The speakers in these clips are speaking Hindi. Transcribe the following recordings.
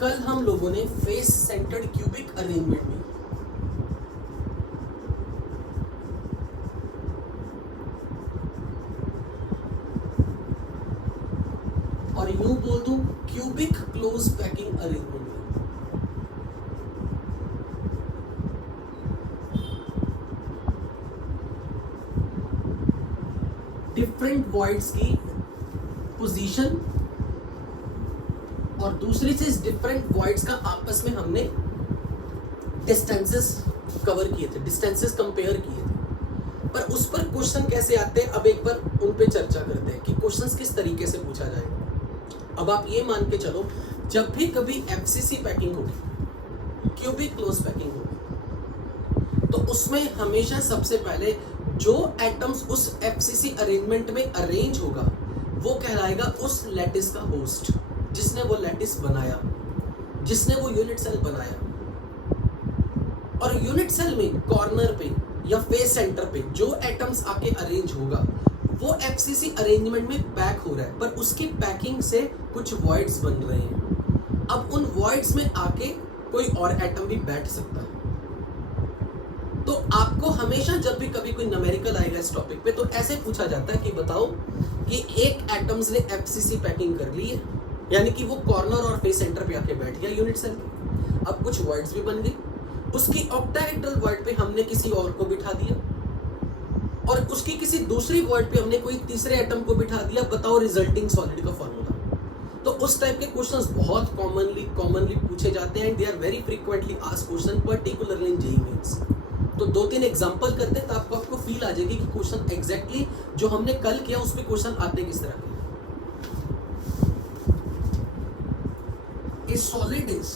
कल हम लोगों ने फेस सेंटर्ड क्यूबिक अरेंजमेंट में और यूं बोल दूं क्यूबिक क्लोज पैकिंग अरेंजमेंट में डिफरेंट वॉइड्स की पोजीशन और दूसरी चीज डिफरेंट वॉइड्स का आपस में हमने डिस्टेंसेस कवर किए थे, डिस्टेंसेस कंपेयर किए थे। पर उस पर क्वेश्चन कैसे आते हैं, अब एक बार उन पे चर्चा करते हैं कि क्वेश्चंस किस तरीके से पूछा जाएगा। अब आप ये मान के चलो, जब भी कभी एफसीसी पैकिंग होगी, क्यूबिक क्लोज पैकिंग होगी, तो उसमें हमेशा सबसे पहले जो एटम्स उस एफसीसी अरेंजमेंट में अरेंज होगा वो कहलाएगा उस लैटिस का होस्ट, जिसने वो लैटिस बनाया, जिसने वो यूनिट सेल बनाया। और यूनिट सेल में कॉर्नर पे या फेस सेंटर पे जो एटम्स आके अरेंज होगा वो एफसीसी अरेंजमेंट में पैक हो रहा है, पर उसकी पैकिंग से कुछ वॉइड्स बन रहे हैं। अब उन वॉइड्स में आके कोई और एटम भी बैठ सकता है। तो आपको हमेशा जब भी कभी कोई न्यूमेरिकल आएगा इस टॉपिक पे, तो ऐसे पूछा जाता है कि बताओ कि एक एटम्स ने एफसीसी पैकिंग कर ली है, यानी कि वो कॉर्नर और फेस सेंटर पे आके बैठ गया यूनिट सेल पे। अब कुछ वर्ड्स भी बन गई, उसकी ऑक्टाहेड्रल वर्ड पे हमने किसी और को बिठा दिया और उसकी किसी दूसरी वर्ड पे हमने कोई तीसरे एटम को बिठा दिया। बताओ रिजल्टिंग सॉलिड का फॉर्मूला। तो उस टाइप के क्वेश्चंस बहुत कॉमनली पूछे जाते हैं, they are very frequently asked question, particularly in JEE Mains. तो 2-3 एग्जांपल करते हैं तो आपको फील आ जाएगी कि क्वेश्चन एग्जैक्टली जो हमने कल किया उस पे क्वेश्चन आते किस तरह के। A solid is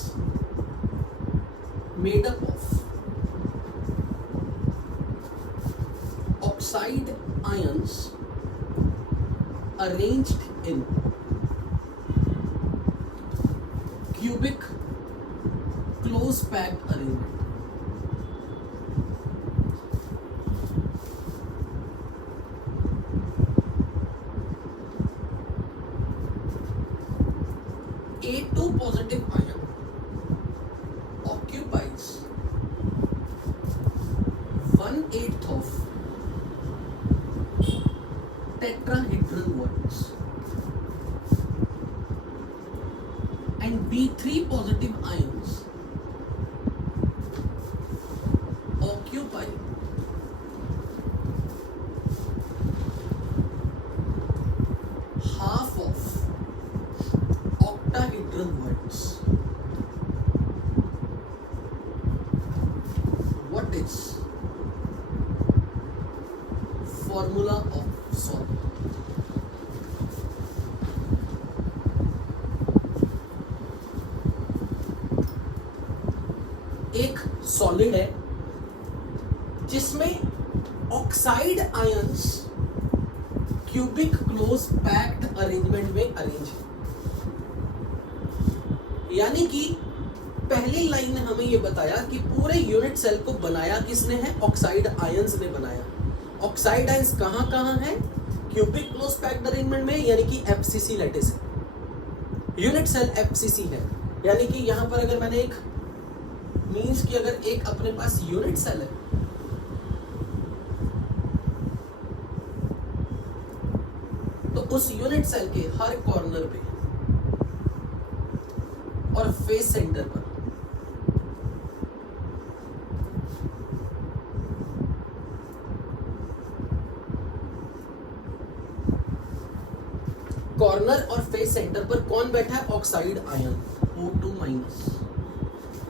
made up of oxide ions arranged in cubic close packed arrangement. A2 positive ion occupies 1/8 of tetrahedral words and B3 positive ions occupy half of octahedral words. What is formula of solid? एक सॉलिड है जिसमें oxide ions cubic close packed arrangement में अरेंज है। यानी कि पहली लाइन ने हमें यह बताया कि पूरे यूनिट सेल को बनाया किसने है, ऑक्साइड आयंस ने बनाया। ऑक्साइड आयंस कहां कहां है, क्यूबिक क्लोज पैक्ड अरेंजमेंट में, यानी कि एफसीसी लैटिस है। यूनिट सेल एफसीसी है, यानी कि यहां पर अगर मैंने एक मींस कि अगर एक अपने पास यूनिट सेल है तो उस यूनिट सेल के हर कॉर्नर पे और फेस सेंटर पर कॉर्नर और फेस सेंटर पर कौन बैठा है, ऑक्साइड आयन O2-।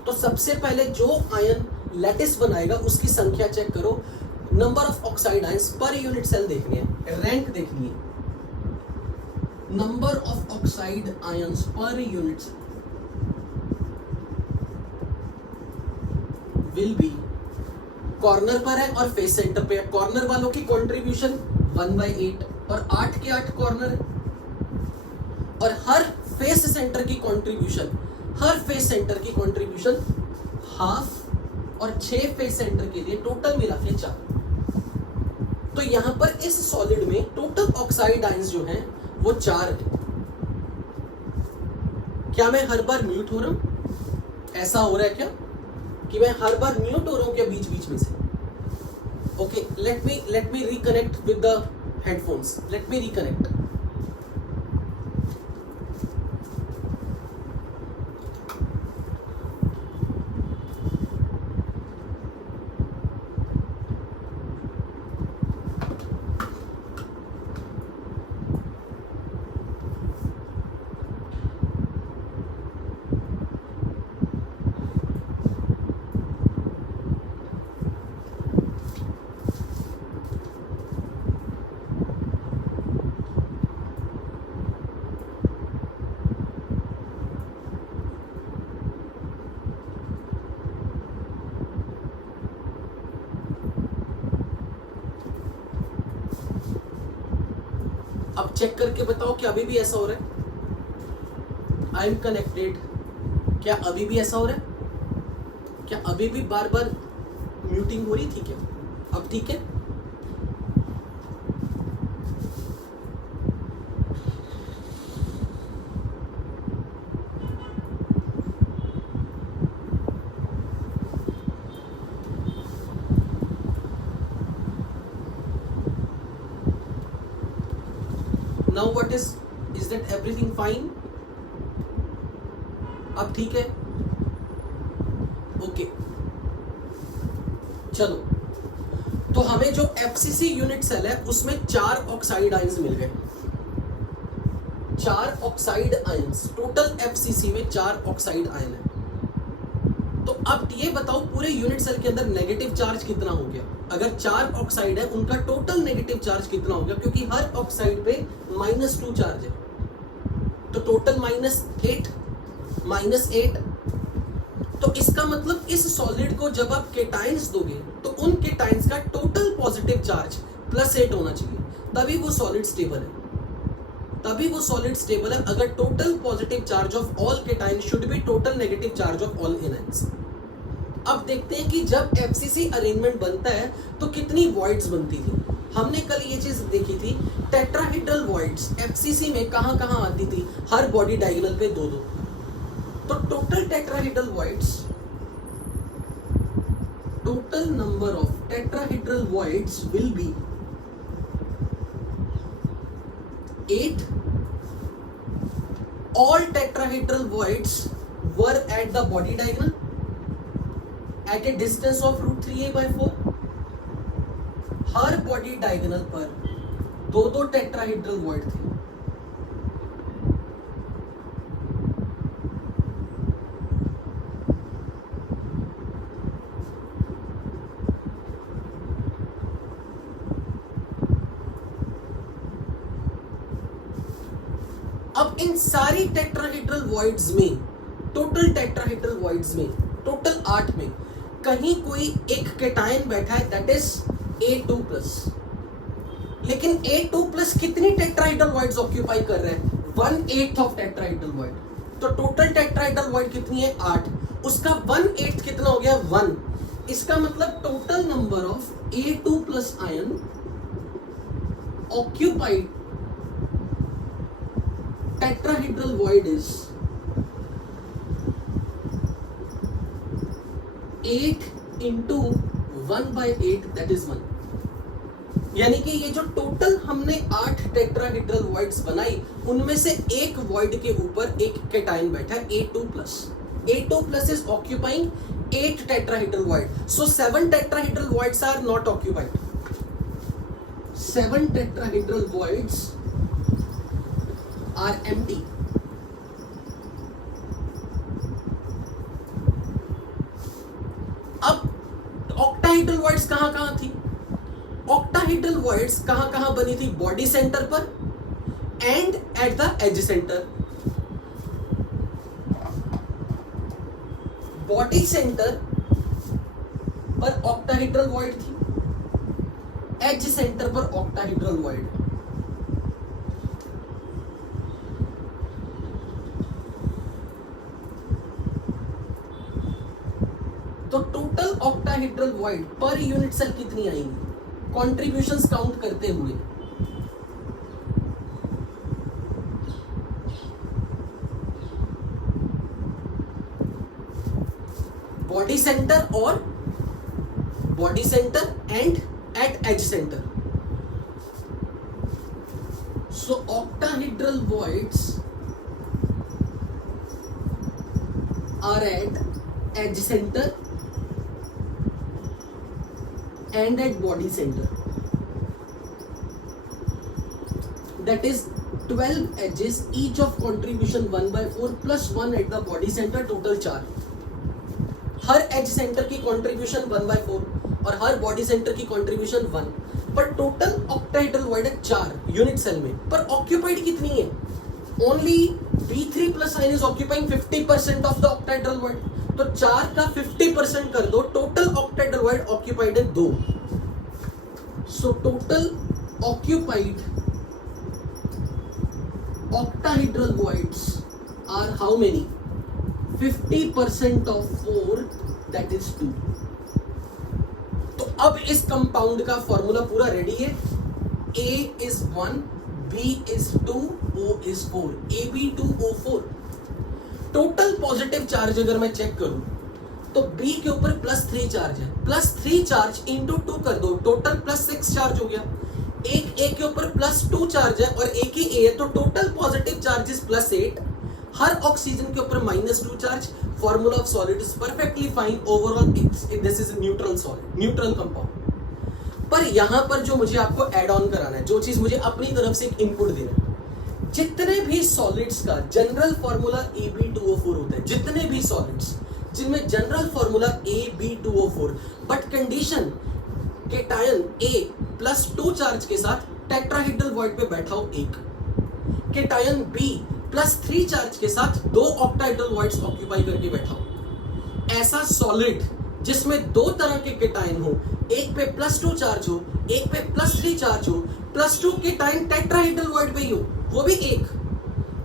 तो सबसे पहले जो आयन लैटिस बनाएगा उसकी संख्या चेक करो, number of oxide ions per unit cell देखनी है, रैंक देखनी है। Number of oxide ions per unit cell will be, corner पर है और फेस सेंटर पे है। कॉर्नर वालों की कंट्रीब्यूशन 1/8 और 8 के 8 कॉर्नर है, और हर फेस सेंटर की कंट्रीब्यूशन, हर फेस सेंटर की कंट्रीब्यूशन हाफ, और 6 फेस सेंटर के लिए टोटल मिला के 4। तो यहां पर इस सॉलिड में टोटल ऑक्साइड आयंस जो हैं वो 4 है। क्या मैं हर बार म्यूट हो रहा हूं? ऐसा हो रहा है क्या कि मैं हर बार म्यूट हो रहा हूं क्या बीच बीच में से? Okay, let me reconnect with the headphones. Let me reconnect. अब चेक करके बताओ कि अभी भी ऐसा हो रहा है? I am connected. क्या अभी भी ऐसा हो रहा है? क्या अभी भी बार बार म्यूटिंग हो रही थी क्या? अब ठीक है? Now what is that everything fine? अब ठीक है? ओके, चलो. तो हमें जो FCC यूनिट सेल है उसमें 4 ऑक्साइड आयंस मिल गए. 4 ऑक्साइड आयंस. टोटल FCC में 4 ऑक्साइड आयन है. तो अब ये बताओ पूरे यूनिट सेल के अंदर नेगेटिव चार्ज कितना हो गया? अगर 4 ऑक्साइड है उनका टोटल नेगेटिव चार्ज कितना हो गया? क्योंकि हर ऑक्साइड पे -2 चार्ज है, तो टोटल -8. तो इसका मतलब इस सॉलिड को जब आप केटाइंस दोगे तो उन केटाइंस का टोटल पॉजिटिव चार्ज +8 होना चाहिए, तभी वो सॉलिड स्टेबल है. अगर total positive charge of all cation should be total negative charge of all anions. अब देखते हैं कि जब FCC अरेंजमेंट बनता है तो कितनी वॉइड्स बनती थी. हमने कल ये चीज देखी थी, टेट्राहेड्रल वॉइड्स FCC में कहां आती थी? हर बॉडी डायगोनल पे 2-2. तो total tetrahedral voids, total number of tetrahedral voids will be 8. All tetrahedral voids were at the body diagonal at a distance of √3a/4. Her body diagonal पर 2 टेट्राहेड्रल वॉइड थे. अब इन सारी टेट्राहेड्रल वॉइड्स में, टोटल टेट्राहेड्रल वॉइड्स में, टोटल 8 में कहीं कोई एक केटायन बैठा है, दैट इज A2+. लेकिन A2+ कितनी टेट्राहेड्रल वॉइड्स ऑक्यूपाई कर रहे हैं? 1/8 ऑफ टेट्राहेड्रल वॉइड. तो टोटल टेट्राहेड्रल वॉइड कितनी है? 8. उसका 1/8 कितना हो गया? 1. इसका मतलब total number of A2+ ion occupied tetrahedral void is 8 into 1/8, that is 1. यानी कि ये जो टोटल हमने 8 टेट्राहेड्रल वॉइड्स बनाई, उनमें से एक वॉइड के ऊपर एक केटाइन बैठा है A2+. A2+ is occupying 8 tetrahedral void. So 7 tetrahedral voids are not occupied. 7 tetrahedral voids are empty. अब ऑक्टाहेड्रल वॉइड्स कहां थी? ऑक्टाहेड्रल वॉइड्स कहां बनी थी? बॉडी सेंटर पर and at the edge centre. Body centre पर ऑक्टाहेड्रल वॉइड थी, एज सेंटर पर ऑक्टाहेड्रल वॉइड. तो total octahedral void per unit cell कितनी आएंगी कंट्रीब्यूशंस काउंट करते हुए? बॉडी सेंटर और body centre and at edge centre. So octahedral voids are at edge center and at body center. That is 12 edges, each of contribution 1/4 plus 1 at the body center, total 4. Her as centre की कंट्रीब्यूशन 1/4 और हर बॉडी सेंटर की कंट्रीब्यूशन 1, पर टोटल ऑक्टाहेड्रल वॉइड है 4 यूनिट सेल में. पर ऑक्यूपाइड कितनी है? Only B3 plus ion is occupying 50% of the octahedral void. तो 4 का 50% कर दो, टोटल ऑक्टाहेड्रल वॉइड ऑक्यूपाइड है 2. So total occupied octahedral voids are how many? 50% of 4, that is 2. तो अब इस कंपाउंड का फॉर्मूला पूरा रेडी है. A is 1, B is 2, O is 4. AB2O4. Total positive charge अगर मैं चेक करूं तो B के ऊपर +3 चार्ज है. +3 चार्ज इंटू 2 कर दो, टोटल +6 चार्ज हो गया. एक A के ऊपर +2 चार्ज है और एक ही A है, तो टोटल पॉजिटिव चार्जेस +8. हर ऑक्सीजन के ऊपर -2 charge. Formula of solid is perfectly fine. Overall this is neutral solid, neutral compound. पर यहां पर जो मुझे आपको ऐड ऑन कराना है, जो चीज मुझे अपनी तरफ से एक इनपुट देना है, जितने भी सॉलिड्स का जनरल फॉर्मूला AB2O4 होता है, जितने भी सॉलिड्स जिनमें general formula AB2O4, but condition cation A +2 charge के साथ टेट्राहेड्रल वॉइड पे बैठा हो एक, केटायन B +3 चार्ज के साथ 2 ऑक्टाहेड्रल वॉइड्स ऑक्यूपाई करके बैठा हो. ऐसा सॉलिड जिसमें 2 तरह के केटायन हो, एक पे +2 चार्ज हो, एक पे +3 चार्ज हो, +2 केटायन टेट्राहेड्रल वॉइड पे ही हो, वो भी एक,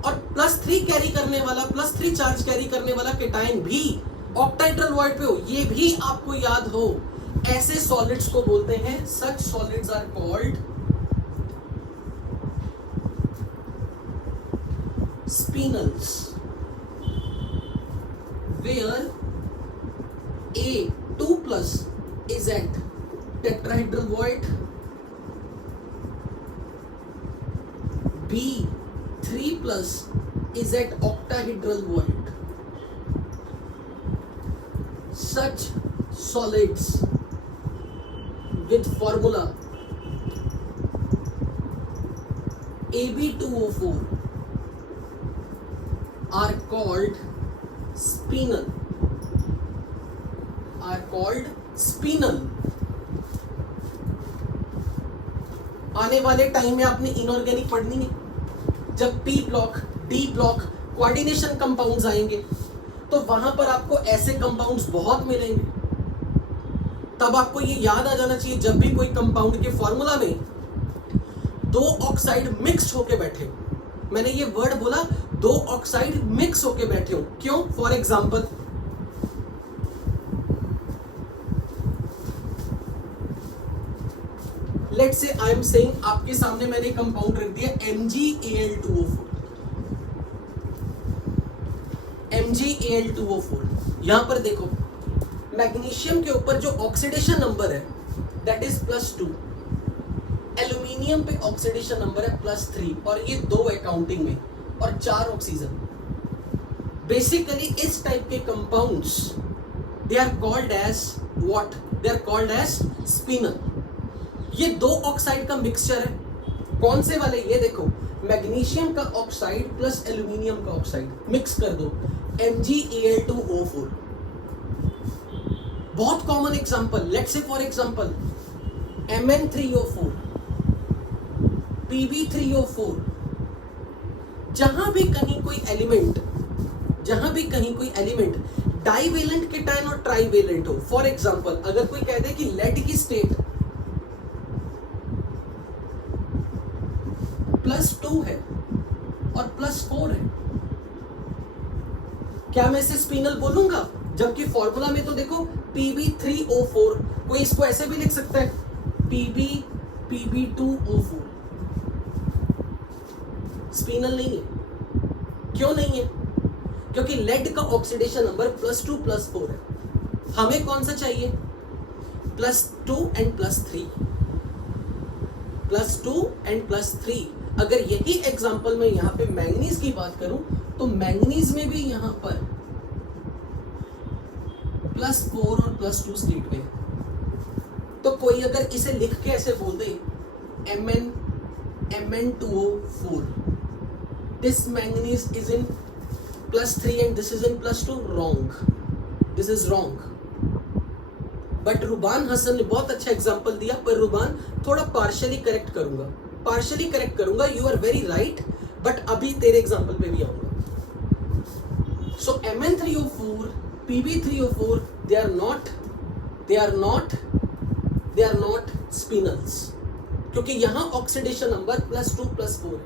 और +3 कैरी करने वाला, +3 चार्ज कैरी करने वाला केटायन भी ऑक्टाहेड्रल वॉइड पे हो, ये भी आपको याद हो. ऐसे सॉलिड्स को बोलते हैं, such solids are called spinels, where A2+ is at tetrahedral void, B3+ is at octahedral void. Such solids with formula AB2O4 are called spinel. आने वाले टाइम में आपने इनऑर्गेनिक पढ़नी है. जब P block, D block coordination compounds आएंगे तो वहां पर आपको ऐसे कंपाउंड्स बहुत मिलेंगे. तब आपको ये याद आ जाना चाहिए, जब भी कोई कंपाउंड के फॉर्मूला में 2 ऑक्साइड मिक्स्ड होके बैठे, मैंने ये वर्ड बोला, 2 ऑक्साइड मिक्स होके बैठे हो. क्यों? For example, let's say I am saying, आपके सामने मैंने कंपाउंड रख दिया MgAl2O4. MgAl2O4. यहां पर देखो, मैग्नीशियम के ऊपर जो ऑक्सीडेशन नंबर है दैट इज +2. एल्यूमिनियम पे ऑक्सीडेशन नंबर है +3, और ये 2 है काउंटिंग में, और 4 ऑक्सीजन. बेसिकली इस टाइप के compounds they are called as what? They are called as spinel. ये 2 ऑक्साइड का मिक्सचर है. कौन से वाले? ये देखो, मैग्नीशियम का ऑक्साइड प्लस एल्यूमिनियम का ऑक्साइड मिक्स कर दो, MgAl2O4. बहुत common example, let's say for example Mn3O4, Pb3O4. जहां भी कहीं कोई एलिमेंट डाइवेलेंट केटायन और ट्राइवेलेंट हो, फॉर एग्जांपल अगर कोई कह दे कि लेड की स्टेट +2 है और +4 है, क्या मैं इसे स्पिनल बोलूंगा? जबकि फॉर्मूला में तो देखो Pb3O4, कोई इसको ऐसे भी लिख सकता है, Pb2O4. स्पिनल नहीं है. क्यों नहीं है? क्योंकि लेड का ऑक्सीडेशन नंबर +2 +4 है. हमें कौन सा चाहिए? +2 एंड +3, +2 एंड +3। अगर यही एग्जांपल मैं यहाँ पे मैंगनीज की बात करूं तो मैंगनीज में भी यहाँ पर +4 और +2 स्टेट में। तो कोई अगर इसे लिख के ऐसे बोल दे Mn2O4, this manganese is in +3 and this is in +2, wrong, this is wrong। But Ruban Hasan ने बहुत अच्छा एग्जांपल दिया, पर रुबान थोड़ा पार्शियली करेक्ट करूंगा, you are very right, but अभी तेरे एग्जांपल पे भी आऊंगा। सो Mn3O4, Pb3O4, they are not spinels, क्योंकि यहां ऑक्सीडेशन नंबर +2 +4 है।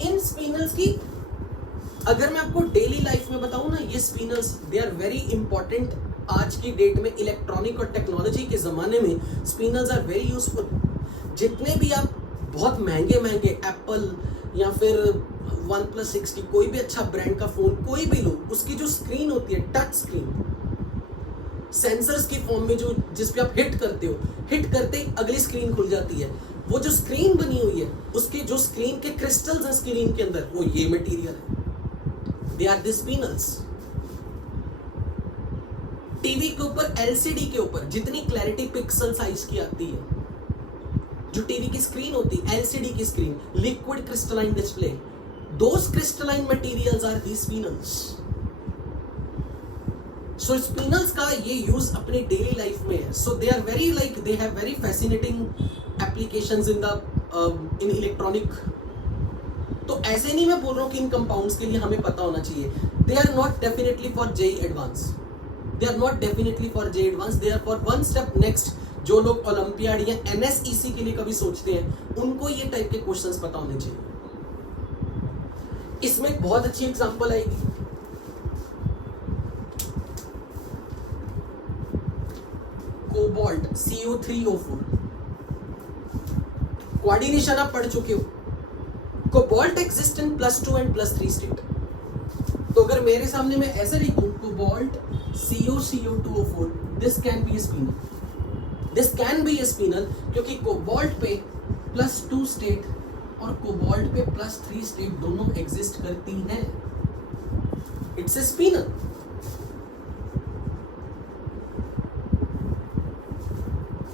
इन स्पिनल्स की अगर मैं आपको डेली लाइफ में बताऊं ना, ये स्पिनल्स दे आर वेरी इंपॉर्टेंट। आज की डेट में इलेक्ट्रॉनिक और टेक्नोलॉजी के ज़माने में स्पिनल्स आर वेरी यूजफुल। जितने भी आप बहुत महंगे एप्पल या फिर OnePlus 6 की कोई भी अच्छा ब्रांड का फ़ोन कोई भी लो, उसकी जो स्क्रीन होती है टच स्क्रीन, सेंसर्स की फॉर्म में जो जिस पे आप हिट करते हो, हिट करते ही अगली स्क्रीन खुल जाती है। वो जो स्क्रीन बनी हुई है, उसके जो स्क्रीन के क्रिस्टल्स हैं स्क्रीन के अंदर, वो ये मटेरियल है, दे आर द स्पिनल्स। टीवी के ऊपर, एलसीडी के ऊपर जितनी क्लैरिटी पिक्सल साइज की आती है, जो टीवी की स्क्रीन होती है, एलसीडी की screen, liquid crystalline display, those crystalline materials are the spinels. So spinels का ये यूज अपने डेली लाइफ में है। So they are very like, they have very fascinating applications in electronic. तो ऐसे नहीं मैं बोल रहा हूँ कि इन कंपाउंड्स के लिए हमें पता होना चाहिए। They are not definitely for JEE Advance, they are not definitely for JEE Advance, they are for one step next. जो लोग ओलंपियाड या एनएसईसी के लिए कभी सोचते हैं, उनको ये टाइप के क्वेश्चंस पता होने चाहिए। इसमें एक बहुत अच्छी एग्जांपल आएगी, कोबाल्ट CO3O4। कोऑर्डिनेशन आप पढ़ चुके हो। Cobalt exist in +2 and +3 state. तो अगर मेरे सामने मैं ऐसे लिखूं cobalt CO2O4, this can be a spinel, this can be a spinel, क्योंकि कोबाल्ट पे +2 स्टेट और कोबाल्ट पे +3 स्टेट दोनों एग्जिस्ट करती हैं। It's a spinel.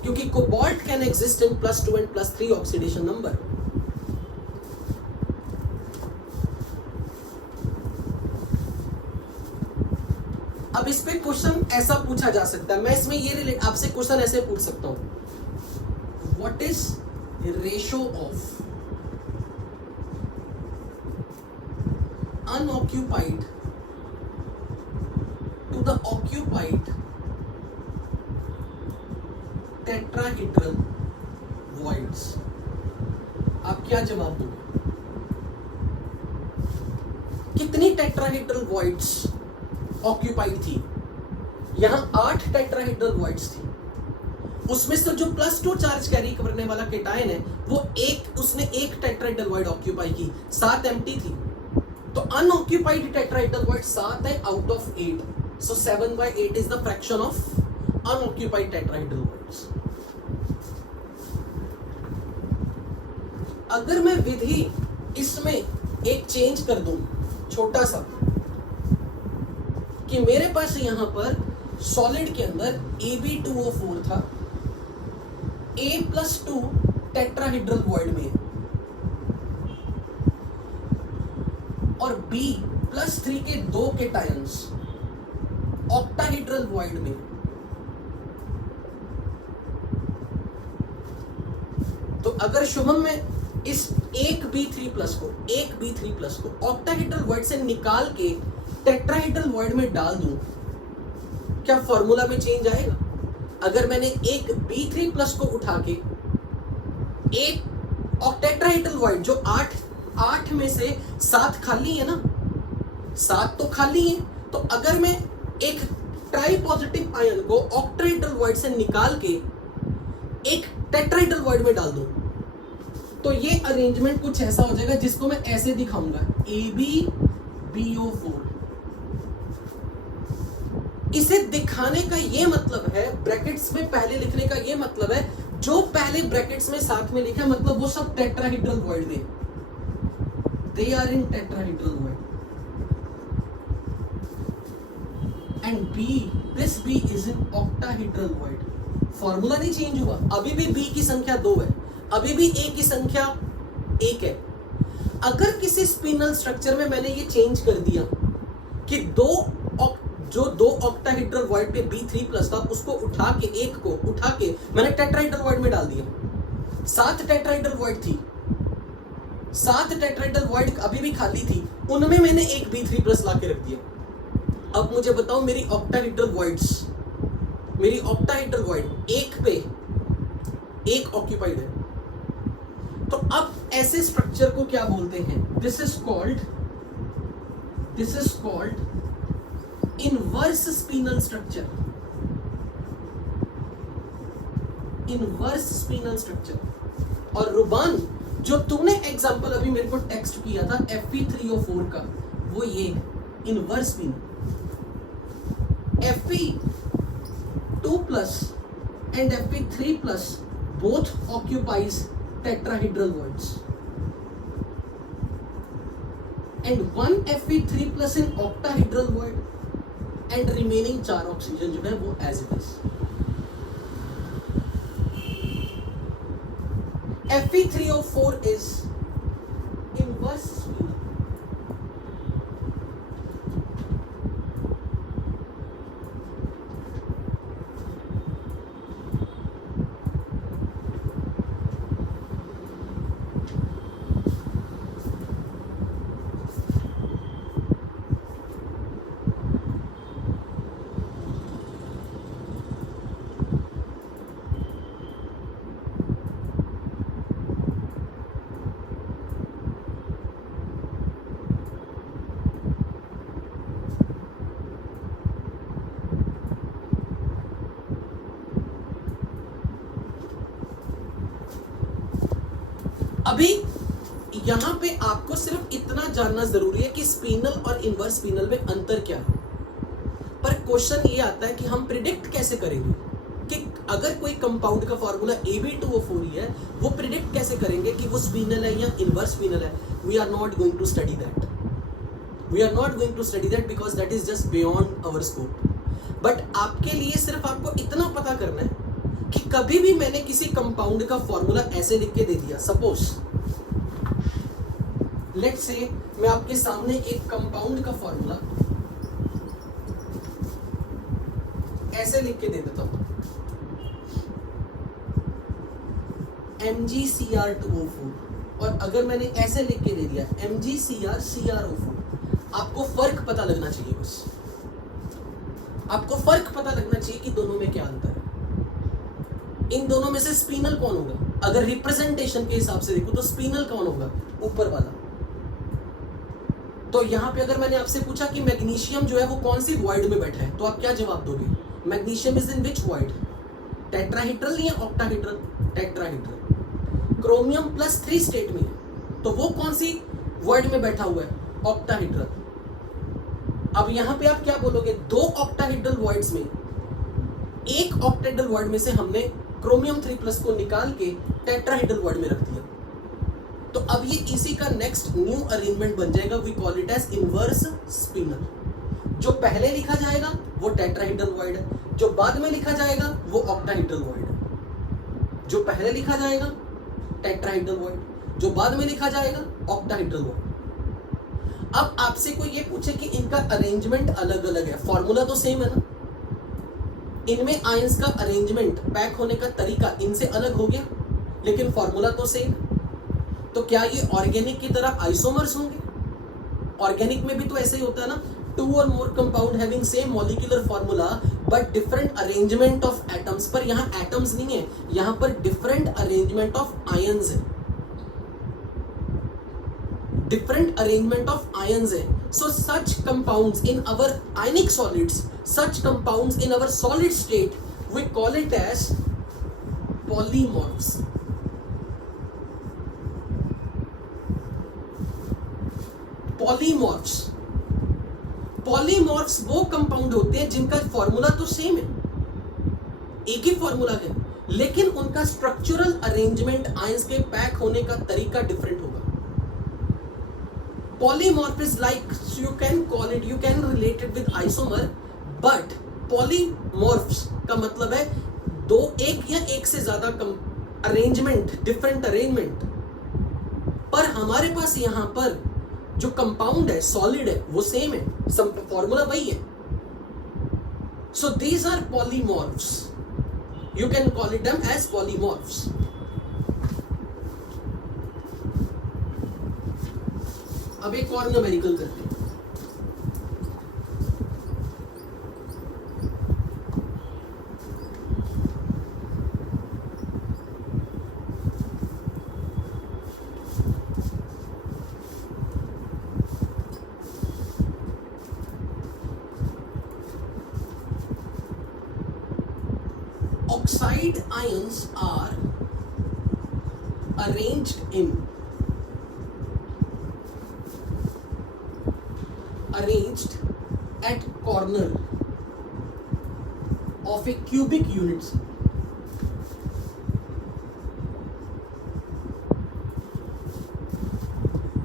क्योंकि cobalt can exist in +2 and +3 oxidation number. अब इस पे क्वेश्चन ऐसा पूछा जा सकता है, मैं इसमें ये आपसे क्वेश्चन ऐसे पूछ सकता हूं, what is ratio of unoccupied to the occupied tetrahedral voids? आप क्या जवाब दोगे? कितनी टेट्राहेड्रल वॉइड्स ऑक्यूपाइड थी? यहां 8 टेट्राहेड्रल वॉइड्स थी। उसमें से जो +2 चार्ज कैरी करने वाला केटायन है, वो उसने एक टेट्राहेड्रल वॉइड ऑक्यूपाई की, 7 एम्प्टी थी। तो अनऑक्यूपाइड टेट्राहेड्रल वॉइड 7 है out of 8। So 7/8 is the fraction of unoccupied tetrahedral voids. अगर मैं विधि इसमें एक चेंज कर दूं छोटा सा, कि मेरे पास यहां पर सॉलिड के अंदर Ab2O4 था, A+2 टेट्राहेड्रल वॉइड में और B+3 के 2 केटायंस ऑक्टाहेड्रल वॉइड में। तो अगर शुभम में इस एक B3+ को ऑक्टाहेड्रल वॉइड से निकाल के टेट्राहेड्रल वॉइड में डाल दूं, क्या फॉर्मूला में चेंज आएगा? अगर मैंने एक B3+ को उठा के एक टेट्राहेड्रल वॉइड, जो 8 में से 7 खाली है ना, 7 तो खाली है, तो अगर मैं एक ट्राई पॉजिटिव आयन को ऑक्टाहेड्रल वॉइड से निकाल के एक टेट्राहेड्रल वॉइड में डाल दूं तो ये अरेंजमेंट कुछ ऐसा हो जाएगा जिसको मैं ऐसे दिखाऊंगा, AbBO4। इसे दिखाने का ये मतलब है, ब्रैकेट्स में पहले लिखने का ये मतलब है, जो पहले ब्रैकेट्स में साथ में लिखा मतलब वो सब टेट्राहेड्रल वॉइड में, they are in tetrahedral void. And B, this B is in octahedral void. Formula नहीं चेंज हुआ, अभी भी B की संख्या 2 है, अभी भी A की संख्या 1 है। अगर किसी स्पिनल स्ट्रक्चर में मैंने ये चेंज कर दिया कि जो दो ऑक्टाहेड्रल वॉइड पे B3+ था, उसको उठा के, एक को उठा के मैंने टेट्राहेड्रल वॉइड में डाल दिया। 7 टेट्राहेड्रल वॉइड थी, 7 टेट्राहेड्रल वॉइड अभी भी खाली थी, उनमें मैंने एक B3+ ला के रख दिया। अब मुझे बताओ मेरी ऑक्टाहेड्रल वॉइड एक पे एक ऑक्यूपाइड है, तो अब ऐसे स्ट्रक्चर को क्या बोलते हैं? This is called inverse spinel structure. और रुबान, जो तूने एग्जांपल अभी मेरे को टेक्स्ट किया था Fe3O4 का, वो ये inverse spinel. Fe2+ and Fe3+ both occupies tetrahedral voids, and one Fe3+ in octahedral void, and remaining 4 oxygen जो है वो as it is। Fe3O4 is inverse spinal। अभी यहां पे आपको सिर्फ इतना जानना जरूरी है कि स्पिनल और इनवर्स स्पिनल में अंतर क्या है। पर क्वेश्चन ये आता है कि हम प्रिडिक्ट कैसे करेंगे कि अगर कोई कंपाउंड का फॉर्मूला Ab2O4 ही है, वो प्रिडिक्ट कैसे करेंगे कि वो स्पिनल है या इनवर्स स्पिनल है? We are not going to study that because that is just beyond our scope. But आपके लिए सिर्फ आपको इतना पता करना है कि कभी भी मैंने किसी कंपाउंड का फॉर्मूला ऐसे लिख के दे दिया, सपोज लेट्स से मैं आपके सामने एक कंपाउंड का फॉर्मूला ऐसे लिख के दे देता हूं, MgCr2O4, और अगर मैंने ऐसे लिख के दे दिया MgCrCrO4, आपको फर्क पता लगना चाहिए, बस आपको फर्क पता लगना चाहिए कि दोनों में क्या अंतर है। इन दोनों में से स्पिनल कौन होगा? अगर रिप्रेजेंटेशन के हिसाब से देखो तो स्पिनल कौन होगा? ऊपर वाला। तो यहां पे अगर मैंने आपसे पूछा कि मैग्नीशियम जो है वो कौन सी वॉइड में बैठा है, तो आप क्या जवाब दोगे? Magnesium is in which void? Tetrahedral या ऑक्टाहेड्रल? टेट्राहेड्रल। क्रोमियम +3 स्टेट में है, तो वो कौन सी वॉइड में बैठा हुआ है? ऑक्टाहेड्रल। अब यहां पे आप क्या बोलोगे? 2 ऑक्टाहेड्रल वॉइड्स में एक ऑक्टाहेड्रल वॉइड में से हमने क्रोमियम 3+ को निकाल के टेट्राहेड्रल वॉइड में रख दिया, तो अब ये इसी का नेक्स्ट न्यू अरेंजमेंट बन जाएगा। We call it as inverse spinel. जो पहले लिखा जाएगा वो टेट्राहेड्रल वॉइड है, जो बाद में लिखा जाएगा वो ऑक्टाहेड्रल वॉइड है। जो पहले लिखा जाएगा टेट्राहेड्रल वॉइड, जो बाद में लिखा जाएगा ऑक्टाहेड्रल वॉइड। अब आपसे कोई ये पूछे कि इनका अरेंजमेंट अलग अलग है, फॉर्मूला तो सेम है ना, इनमें आयंस का अरेंजमेंट, पैक होने का तरीका इनसे अलग हो गया, लेकिन फॉर्मूला तो सेम। तो क्या ये ऑर्गेनिक की तरह आइसोमर्स होंगे? ऑर्गेनिक में भी तो ऐसे ही होता है ना, 2 or more compound having same molecular formula but different arrangement of atoms. पर यहाँ एटम्स नहीं है, यहाँ पर डिफरेंट अरेंजमेंट ऑफ आयंस है, different arrangement of ions hai. So such compounds in our ionic solids, such compounds in our solid state, we call it as polymorphs. Polymorphs polymorphs वो कंपाउंड होते हैं जिनका फॉर्मूला तो सेम है, एक ही फॉर्मूला है, लेकिन उनका स्ट्रक्चरल अरेंजमेंट, आयंस के पैक होने का तरीका डिफरेंट होगा। Polymorph is like, you can call it, you can relate it with isomer, but polymorphs का मतलब है दो, एक या एक से ज्यादा अरेंजमेंट, डिफरेंट अरेंजमेंट। पर हमारे पास यहां पर जो कंपाउंड है, सॉलिड है, वो सेम है, फॉर्मूला वही है। So these are polymorphs, you can call it them as polymorphs. अब एक और न्यूमेरिकल करते हैं। Oxide ions are arranged at corner of a cubic unit.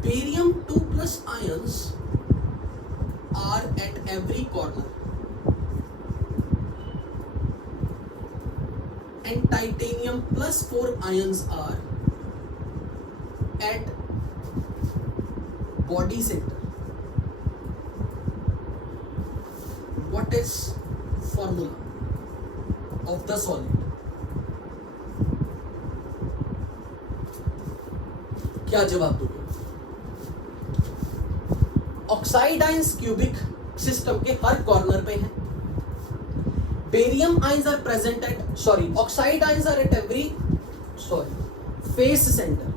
Barium 2+ ions are at every corner, and titanium +4 ions are at body center. What is formula of the solid? क्या जवाब दोगे? ऑक्साइड आयंस क्यूबिक सिस्टम के हर कॉर्नर पे हैं। Barium ions are present at, oxide ions are at every, face center.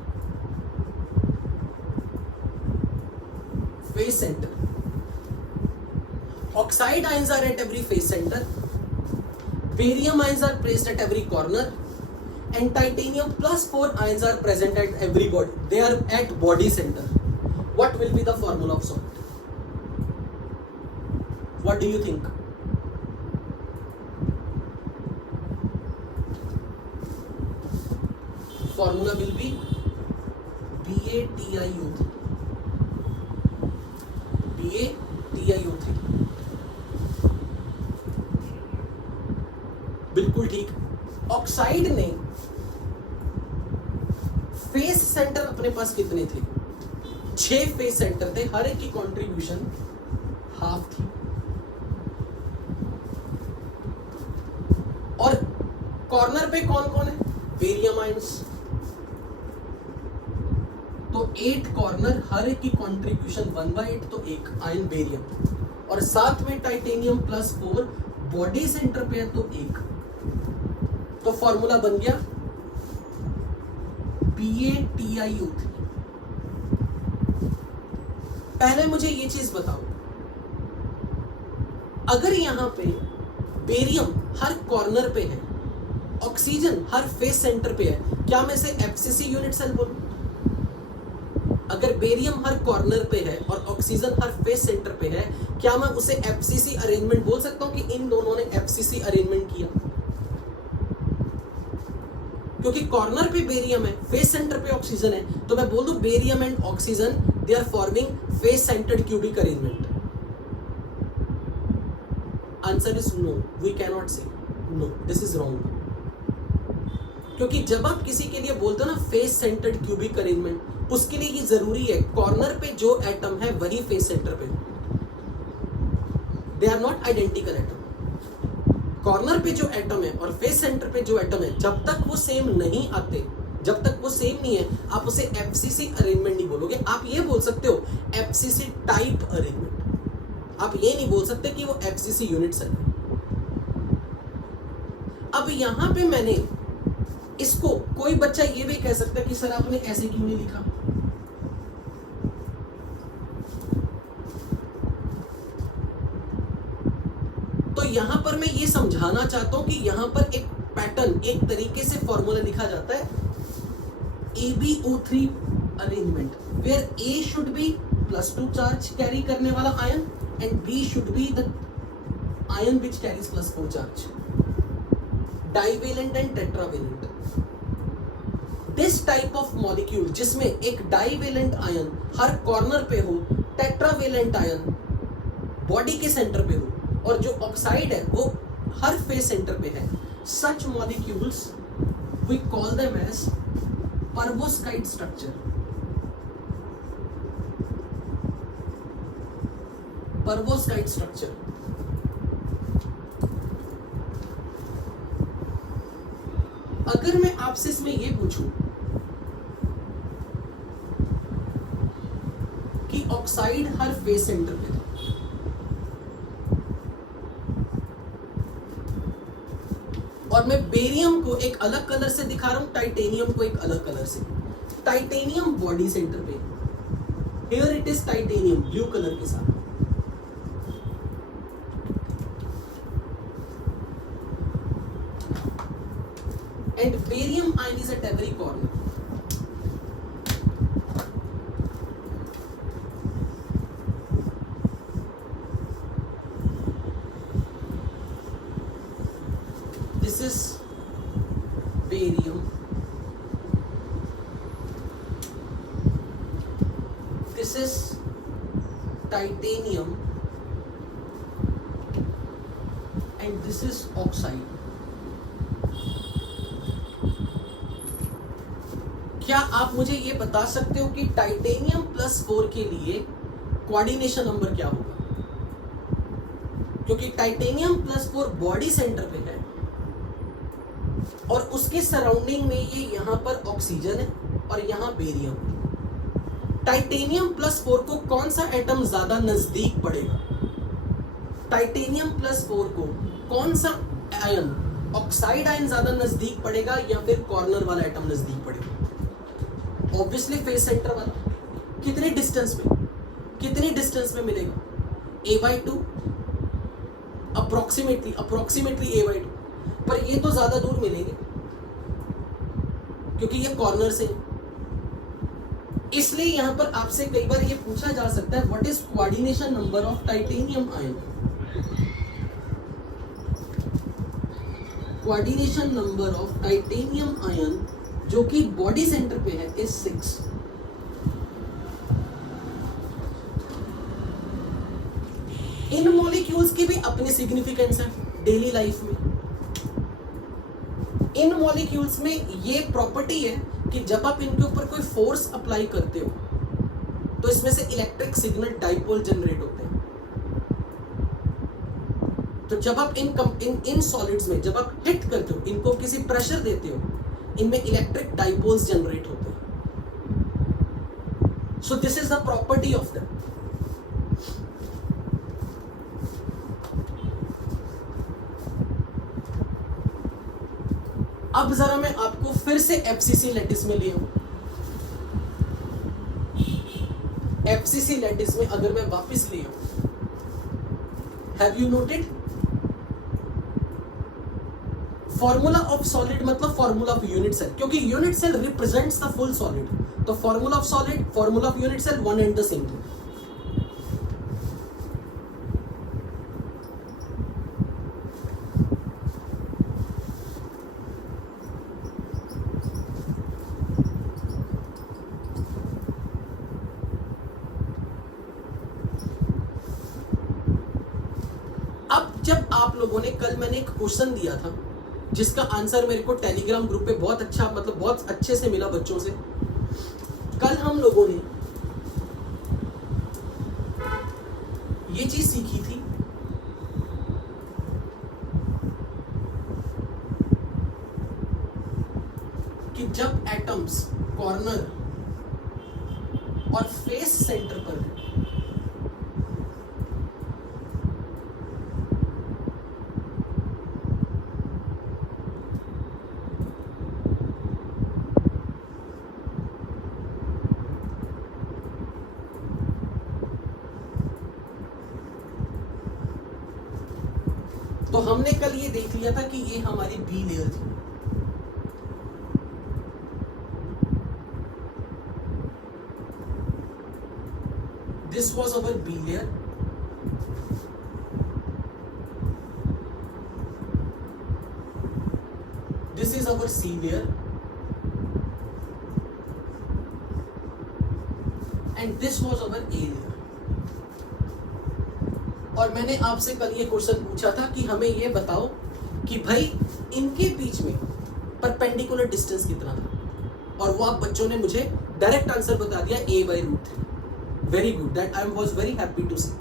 Oxide ions are at every face center. Barium ions are placed at every corner, and titanium +4 ions are present at every body. They are at body center. What will be the formula of solid? What do you think? Formula will be BaTiO3. BaTiO3. बिल्कुल ठीक। ऑक्साइड ने फेस सेंटर अपने पास कितने थे? 6 फेस सेंटर थे, हर एक की कंट्रीब्यूशन हाफ थी। और कॉर्नर पे कौन कौन है? Barium ions. तो 8 कॉर्नर, हर एक की कंट्रीब्यूशन 1/8, तो 1 आयन बेरियम, और साथ में टाइटेनियम +4 बॉडी सेंटर पे है तो 1। तो फॉर्मूला बन गया BaTiO3। पहले मुझे ये चीज बताओ, अगर यहां पे बेरियम हर कॉर्नर पे है, ऑक्सीजन हर फेस सेंटर पे है, क्या मैं इसे FCC यूनिट सेल बोलूं? अगर बेरियम हर कॉर्नर पे है और ऑक्सीजन हर फेस सेंटर पे है, क्या मैं उसे FCC अरेंजमेंट बोल सकता हूं कि इन दोनों ने FCC अरेंजमेंट किया? क्योंकि कॉर्नर पे बेरियम है, फेस सेंटर पे ऑक्सीजन है, तो मैं बोल दूं barium and oxygen they are forming face centred cubic arrangement. Answer is no, we can not say no, this is wrong. क्योंकि जब आप किसी के लिए बोलते हो ना फेस सेंटर्ड क्यूबिक अरेंजमेंट, उसके लिए ये जरूरी है कॉर्नर पे जो एटम है वही फेस सेंटर पे, they are not identical atom. Corner पे जो एटम है और फेस सेंटर पे जो एटम है, जब तक वो सेम नहीं आते, जब तक वो सेम नहीं है, आप उसे FCC अरेंजमेंट नहीं बोलोगे। आप ये बोल सकते हो FCC टाइप अरेंजमेंट, आप ये नहीं बोल सकते कि वो FCC यूनिट सेल है। अब यहां पे मैंने इसको, कोई बच्चा ये भी कह सकता है कि सर आपने ऐसे क्यों नहीं लिखा? तो यहां पर मैं ये समझाना चाहता हूं कि यहां पर एक पैटर्न, एक तरीके से फॉर्मूला लिखा जाता है AbO3 arrangement, where A should be +2 charge carry करने वाला ion and B should be the ion which carries +4 charge, divalent and tetravalent. This type of molecule जिसमें एक डाइवेलेंट आयन हर कॉर्नर पे हो, टेट्रावेलेंट आयन बॉडी के सेंटर पे हो, और जो ऑक्साइड है वो हर फेस सेंटर पे है, such molecules we call them as perovskite structure। perovskite structure। अगर मैं आपसे इसमें ये पूछूं कि ऑक्साइड हर फेस सेंटर पे था, और मैं बेरियम को एक अलग कलर से दिखा रहा हूं, टाइटेनियम को एक अलग कलर से। टाइटेनियम बॉडी सेंटर पे, here it is titanium blue colour के साथ, and barium ion is at every corner. This is barium, this is titanium, and this is oxide। क्या आप मुझे ये बता सकते हो कि टाइटेनियम +4 के लिए कोऑर्डिनेशन नंबर क्या होगा? क्योंकि टाइटेनियम +4 बॉडी सेंटर पे है और उसके सराउंडिंग में ये यहाँ पर ऑक्सीजन है और यहाँ बेरियम है। टाइटेनियम +4 को कौन सा एटम ज्यादा नजदीक पड़ेगा? टाइटेनियम +4 को कौन सा आयन, ऑक्साइड आयन ज्यादा नजदीक पड़ेगा या फिर कॉर्नर वाला एटम नजदीक पड़ेगा? ऑब्वियसली फेस सेंटर वाला। कितने डिस्टेंस में मिलेगा? A/2 अप्रोक्सीमेटली A/2, पर ये तो ज्यादा दूर मिलेंगे क्योंकि ये कॉर्नर से। इसलिए यहां पर आपसे कई बार ये पूछा जा सकता है, what is coordination number of titanium ion? Coordination number of titanium ion जो कि बॉडी सेंटर पे है इज 6। इन मॉलिक्यूल्स की भी अपनी सिग्निफिकेंस है डेली लाइफ में। इन मॉलिक्यूल्स में ये प्रॉपर्टी है कि जब आप इनके ऊपर कोई फोर्स अप्लाई करते हो तो इसमें से इलेक्ट्रिक सिग्नल डाइपोल जनरेट होते हैं। तो जब आप इन सॉलिड्स में जब आप हिट करते हो, इनको किसी प्रेशर देते हो, इनमें इलेक्ट्रिक डाइपोल्स जनरेट होते हैं। So this is the property of that. अब जरा मैं आपको फिर से एफसीसी लैटिस में ले आऊं। एफसीसी लैटिस में अगर मैं वापस ले आऊं, have you noted? Formula of solid मतलब फॉर्मूला ऑफ यूनिट सेल, क्योंकि unit cell represents the full solid. तो formula of solid, formula of unit cell, one and the same thing. जब आप लोगों ने, कल मैंने एक क्वेश्चन दिया था जिसका आंसर मेरे को टेलीग्राम ग्रुप पे बहुत अच्छा, मतलब बहुत अच्छे से मिला बच्चों से। कल हम लोगों ने ये चीज सीखी थी कि जब एटम्स कॉर्नर और फेस सेंटर पर है, तो हमने कल ये देख लिया था कि ये हमारी बी लेयर थी। This was our B layer, this is our C layer, and this was our A layer. और मैंने आपसे कल ये क्वेश्चन पूछा था कि हमें ये बताओ कि भाई इनके बीच में परपेंडिकुलर डिस्टेंस कितना था, और वो आप बच्चों ने मुझे डायरेक्ट आंसर बता दिया a/√3। Very good, that I was very happy to see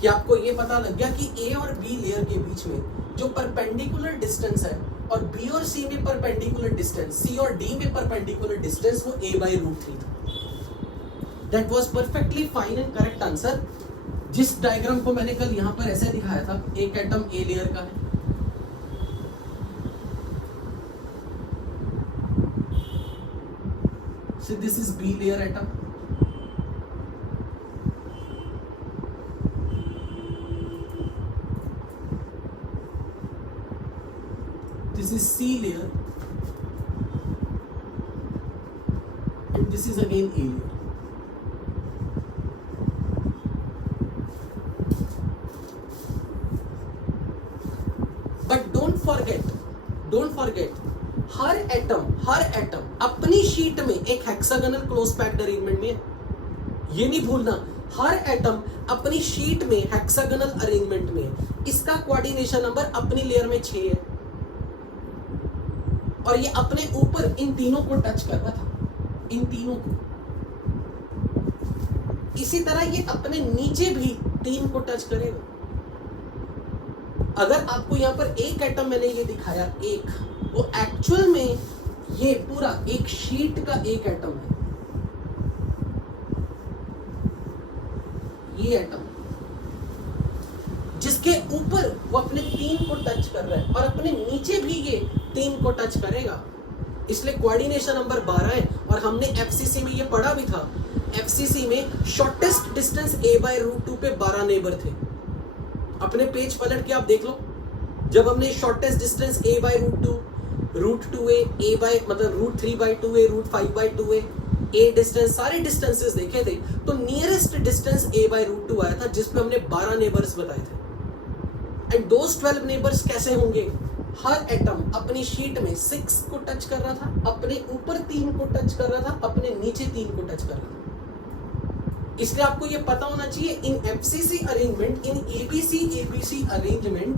कि आपको ये पता लग गया कि ए और बी लेयर के बीच में जो परपेंडिकुलर डिस्टेंस है, और बी और सी में परपेंडिकुलर डिस्टेंस, सी और डी में परपेंडिकुलर डिस्टेंस, वो a/√3 था। That was perfectly fine and correct answer. जिस डायग्राम को मैंने कल यहां पर ऐसे दिखाया था, एक एटम ए लेयर का है, so this is B layer atom, this is C layer, and this is again A layer. But don't forget, her atom अपनी शीट में एक हेक्सागोनल क्लोज पैक्ड अरेंजमेंट में है। ये नहीं भूलना, हर एटम अपनी शीट में हेक्सागोनल अरेंजमेंट में है। इसका कोऑर्डिनेशन नंबर अपनी लेयर में 6 है, और ये अपने ऊपर इन तीनों को टच कर रहा था, इन तीनों को। इसी तरह ये अपने नीचे भी 3 को टच करेगा। अगर आपको यहां पर एक एटम मैंने ये दिखाया, एक, वो एक्चुअल में ये पूरा एक शीट का एक एटम है। ये एटम जिसके ऊपर वो अपने 3 को टच कर रहा है, और अपने नीचे भी ये 3 को टच करेगा, इसलिए कोऑर्डिनेशन नंबर 12 है। और हमने एफसीसी में ये पढ़ा भी था, एफसीसी में शॉर्टेस्ट डिस्टेंस a/√2 पे 12 नेबर थे। अपने पेज पलट के आप देख लो, जब हमने शॉर्टेस्ट डिस्टेंस a/√2, √2a, मतलब √3/2a, √5/2a, a डिस्टेंस, सारे डिस्टेंसेस देखे थे, तो नियरेस्ट डिस्टेंस a/√2 आया था, जिसपे हमने 12 नेबर्स बताए थे। एंड दोस 12 नेबर्स कैसे होंगे? हर एटम अपनी शीट में 6 को टच कर रहा था, अपने ऊपर 3 को टच कर रहा था, अपने नीचे 3 को टच कर रहा था। इसलिए आपको ये पता होना चाहिए, in FCC arrangement, in ABC arrangement,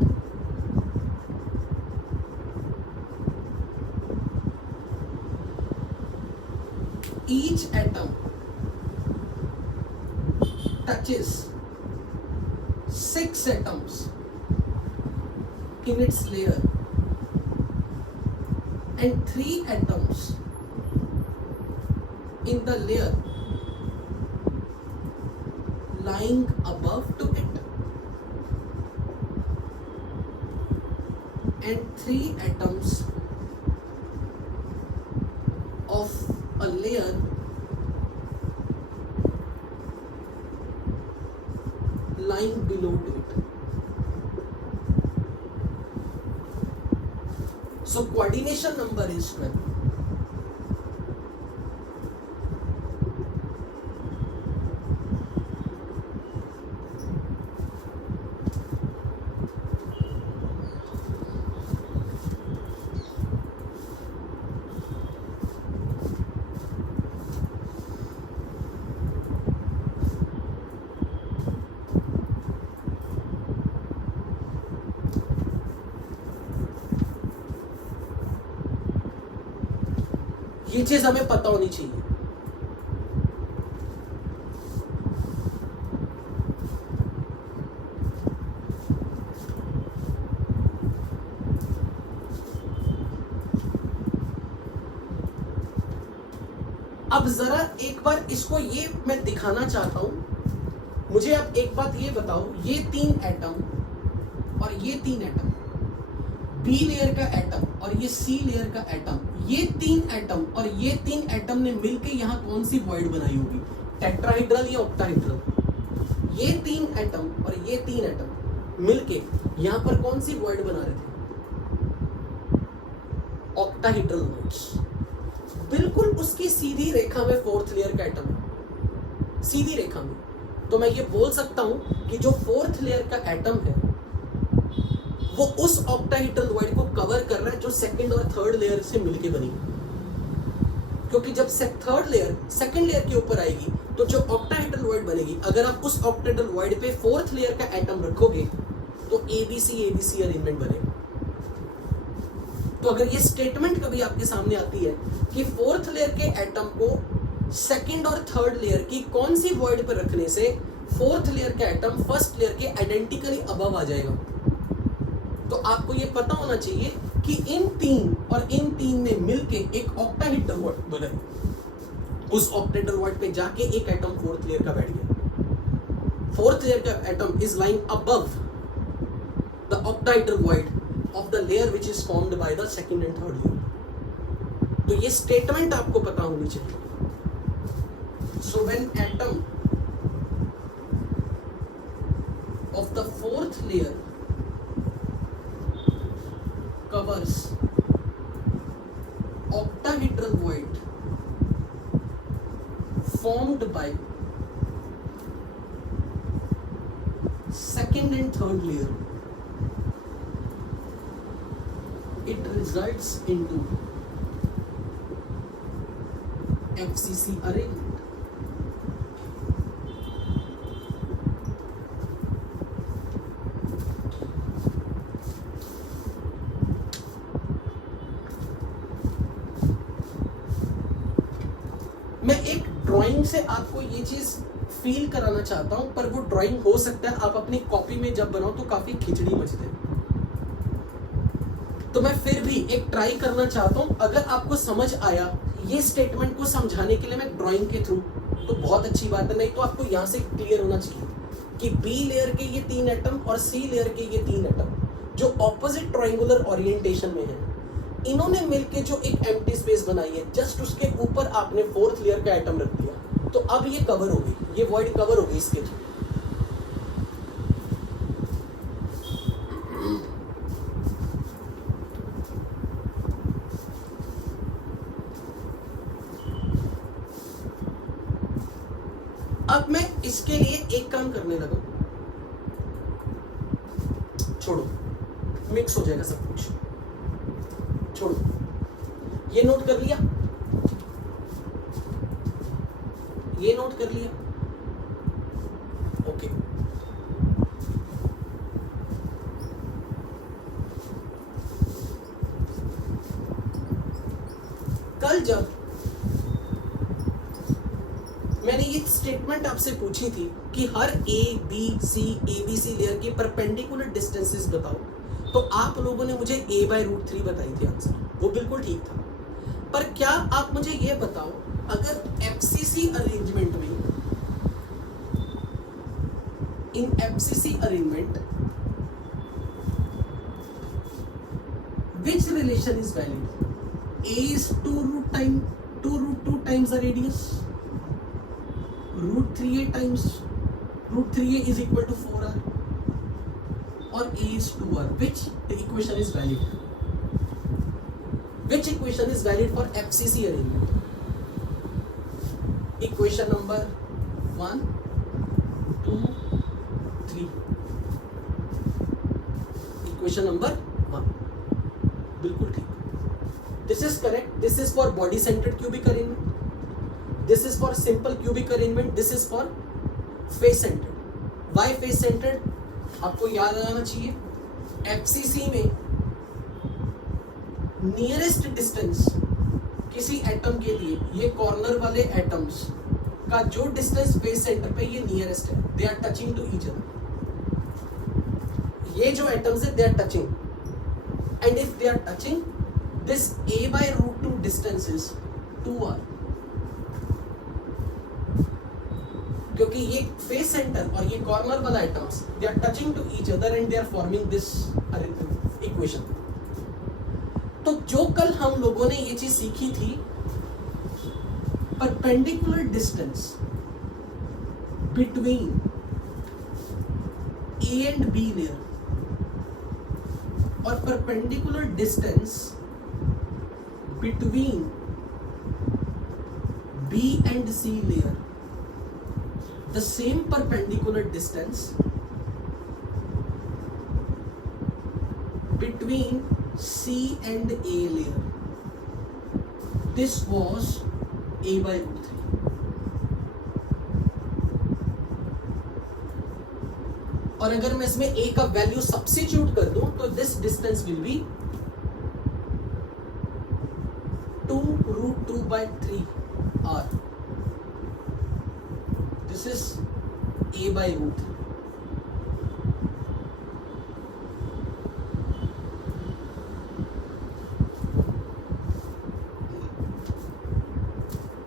each atom touches 6 atoms in its layer and 3 atoms in the layer lying above to it, and 3 atoms of a layer lying below to it. So coordination number is 12. ये चीज हमें पता होनी चाहिए। अब जरा एक बार इसको ये मैं दिखाना चाहता हूं। मुझे अब एक बात ये बताओ, ये 3 एटम और ये 3 एटम, बी लेयर का एटम और ये सी लेयर का एटम, ये 3 एटम और ये 3 एटम ने मिलकर यहां कौन सी वॉइड बनाई होगी? टेट्राहेड्रल या ऑक्टाहेड्रल? ये 3 एटम और ये 3 एटम मिलके यहां पर कौन सी वॉइड बना रहे थे? Octahedral voids. बिल्कुल उसकी सीधी रेखा में फोर्थ लेयर का एटम है, सीधी रेखा में। तो मैं ये बोल सकता हूं कि जो फोर्थ लेयर का एटम है वो उस ऑक्टाहेड्रल वॉइड को कवर कर रहा है जो सेकंड और थर्ड लेयर से मिलके बनी। क्योंकि जब थर्ड लेयर सेकंड लेयर के ऊपर आएगी तो जो ऑक्टाहेड्रल वॉइड बनेगी, अगर आप उस ऑक्टाहेड्रल वॉइड पे फोर्थ लेयर का एटम रखोगे तो एबीसी अरेंजमेंट बनेगा। तो अगर ये स्टेटमेंट कभी आपके सामने आती है कि फोर्थ लेयर के एटम को सेकंड और थर्ड लेयर की कौन सी वॉइड पर रखने से फोर्थ लेयर का एटम फर्स्ट लेयर के आइडेंटिकली अबव आ जाएगा, तो आपको ये पता होना चाहिए कि इन तीन ने मिलके एक ऑक्टाहेड्रल वॉइड बने। उस ऑक्टाहेड्रल वॉइड पे जाके एक एटम फोर्थ लेयर का बैठ गया। फोर्थ लेयर का atom is lying above the octahedral void of the layer which is formed by the second and third layer। तो ये स्टेटमेंट आपको पता होनी चाहिए। So when atom of the fourth layer covers octahedral void formed by second and third layer, it results into FCC arrangement। मैं एक ड्राइंग से आपको ये चीज फील कराना चाहता हूं, पर वो ड्राइंग हो सकता है आप अपनी कॉपी में जब बनाओ तो काफी खिचड़ी मच दे। तो मैं फिर भी एक ट्राई करना चाहता हूं। अगर आपको समझ आया ये स्टेटमेंट को समझाने के लिए मैं ड्राइंग के थ्रू, तो बहुत अच्छी बात है, नहीं तो आपको यहां से क्लियर होना चाहिए कि बी लेयर के ये 3 एटम और सी लेयर के ये 3 एटम जो ऑपोजिट ट्रायंगुलर ओरिएंटेशन में है, इन्होंने मिलके जो एक एम्प्टी स्पेस बनाई है, जस्ट उसके ऊपर आपने फोर्थ लेयर का एटम रख दिया, तो अब ये कवर हो गई, ये वॉइड कवर हो गई इसके थ्रू। अब मैं इसके लिए एक काम करने लगा, छोड़ो मिक्स हो जाएगा सब कुछ, छोड़ो। ये नोट कर लिया, ये नोट कर लिया, ओके। कल जब मैंने ये स्टेटमेंट आपसे पूछी थी कि हर ABC लेयर की परपेंडिकुलर डिस्टेंसेस बताओ, तो आप लोगों ने मुझे a/√3 बताई थी आंसर, वो बिल्कुल ठीक था। पर क्या आप मुझे ये बताओ, अगर FCC अरेंजमेंट में, इन FCC arrangement which relation is valid? A is 2√2 times the radius, √3a times √3a is equal to 4r, or a is 2r. Which equation is valid? Which equation is valid for FCC arrangement? Equation number 1, 2, 3. Equation number 1 बिल्कुल ठीक। This is correct. This is for body centered cubic arrangement. This is for simple cubic arrangement. This is for face centered. Why face centered? आपको याद आना चाहिए, FCC में नियरेस्ट डिस्टेंस किसी एटम के लिए, ये कॉर्नर वाले एटम्स का जो डिस्टेंस फेस सेंटर पे ये नियरेस्ट है, they are touching to each other. ये जो एटम्स है they are touching, and if they are touching, this a/√2 distance is 2r, क्योंकि ये फेस सेंटर और ये कॉर्नर वाला atoms they are touching to each other and they are forming this equation. तो जो कल हम लोगों ने ये चीज सीखी थी, perpendicular distance between A and B layer और perpendicular distance between B and C layer, the same perpendicular distance between C and A layer, this was A by root 3. और अगर मैं इसमें A का वैल्यू सब्स्टिट्यूट कर दूं तो this distance will be 2√2/3 R. This is A by root 3.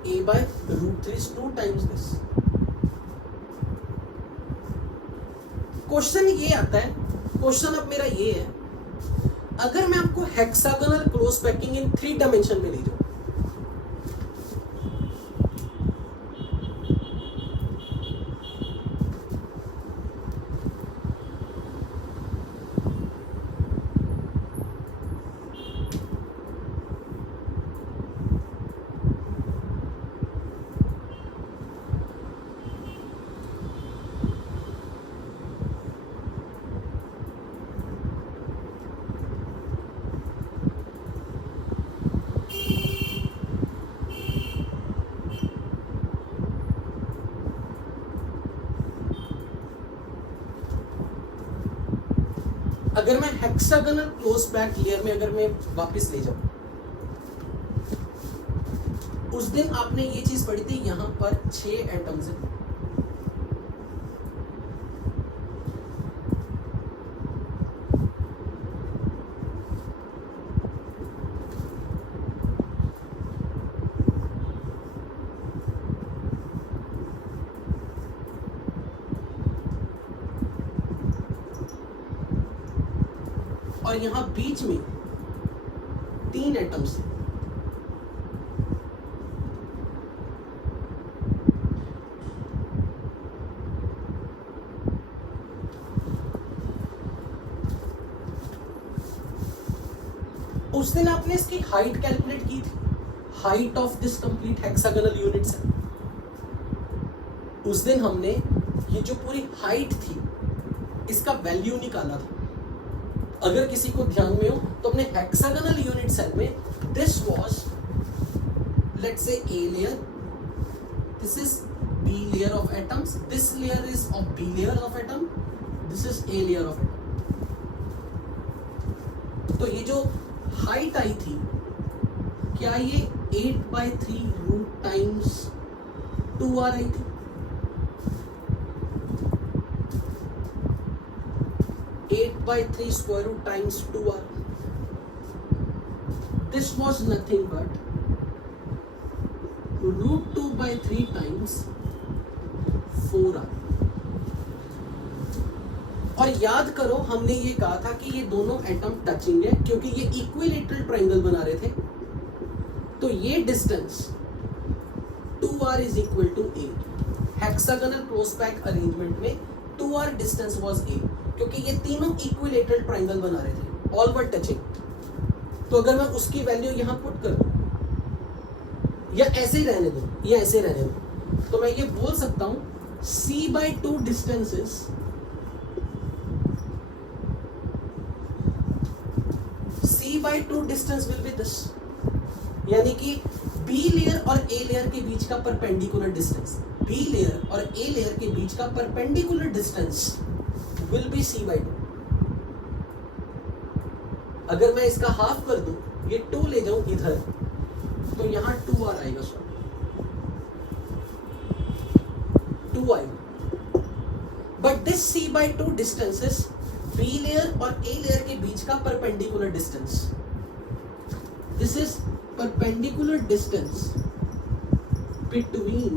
A by root 3 is 2 times this. Question ये आता है, क्वेश्चन अब मेरा ये है, अगर मैं आपको hexagonal close packing in 3 dimension में ले जाऊं, अगर मैं हेक्सागोनल क्लोज पैक लेयर में अगर मैं वापस ले जाऊं, उस दिन आपने ये चीज पढ़ी थी, यहां पर 6 एटम्स हैं, और यहां बीच में 3 एटम्स हैं। उस दिन आपने इसकी हाइट कैलकुलेट की थी, height of this complete hexagonal unit cell. उस दिन हमने ये जो पूरी हाइट थी इसका वैल्यू निकाला था। अगर किसी को ध्यान में हो तो अपने हेक्सागोनल यूनिट सेल में this was let's say A layer, this is B layer of atoms, this layer is of B layer of atom, this is A layer of atom. तो ये जो हाइट आई थी, क्या ये 8/3 रूट टाइम्स 2R आई थी? 8/3 square root times 2R. This was nothing but √2/3 times 4R. और याद करो हमने ये कहा था कि ये दोनों एटम टचिंग है क्योंकि ये इक्विलेटरल ट्रायंगल बना रहे थे। तो ये distance 2R is equal to A. Hexagonal close pack arrangement में 2R डिस्टेंस was A क्योंकि ये तीनों इक्विलेटरल ट्रायंगल बना रहे थे, ऑल वर टचिंग। तो अगर मैं उसकी वैल्यू यहां पुट कर दूं या ऐसे ही रहने दूं या ऐसे रहने दूं, तो मैं ये बोल सकता हूं C/2 distances C/2 distance will be this, यानी कि B लेयर और A लेयर के बीच का परपेंडिकुलर डिस्टेंस, B लेयर और A लेयर के बीच का perpendicular distance will be C/2। अगर मैं इसका हाफ कर दूं, ये 2 ले जाऊं इधर, तो यहां 2R आएगा, सॉरी 2 आएगा। But this C/2 distances B layer और A लेयर के बीच का perpendicular distance, this is perpendicular distance between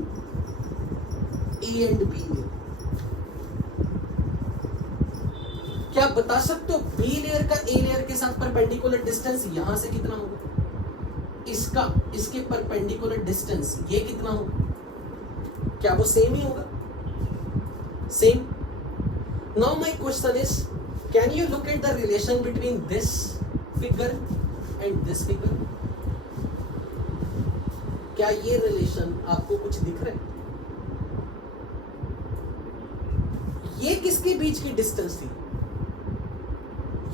A and B layer. क्या आप बता सकते हो B लेयर का A लेयर के साथ परपेंडिकुलर डिस्टेंस यहां से कितना होगा, इसका इसके परपेंडिकुलर डिस्टेंस ये कितना होगा? क्या वो सेम ही होगा? Same. Now my question is, Can you look at the relation between this figure and this figure? क्या ये रिलेशन आपको कुछ दिख रहा है? ये किसके बीच की डिस्टेंस थी?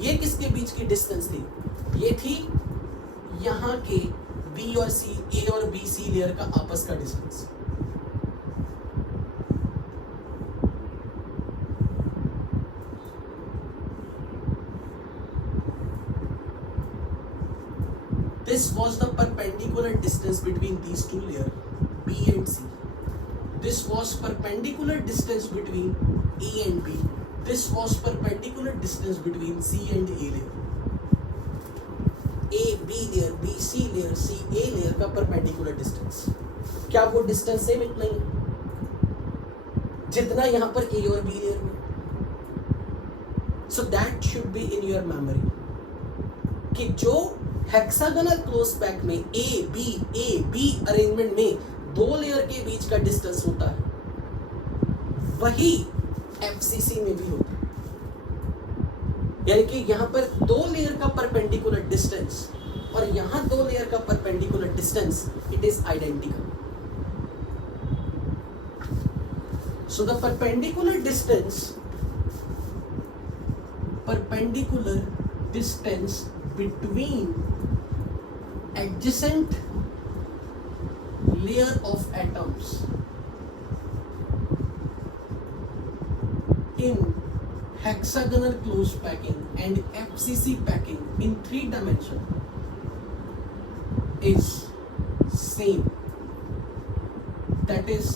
ये किसके बीच की डिस्टेंस थी? ये थी यहां के बी और सी, ए और बी सी लेयर का आपस का distance. This was the perpendicular distance between these two layers, B and C. This was perpendicular distance between A and B. This was perpendicular distance between C and A layer. A B layer, B C layer, C A layer का perpendicular distance. क्या वो distance सेम इतना ही जितना यहाँ पर A और B layer में? So that should be in your memory कि जो हेक्सागोनल क्लोज पैक में ए बी अरेंजमेंट में दो लेयर के बीच का डिस्टेंस होता है, वही एफसीसी में भी होता है। यानी कि यहां पर दो लेयर का परपेंडिकुलर डिस्टेंस और यहां दो लेयर का perpendicular distance, it is identical. So the perpendicular distance between adjacent layer of atoms in hexagonal closed packing and FCC packing in 3 dimension is same. That is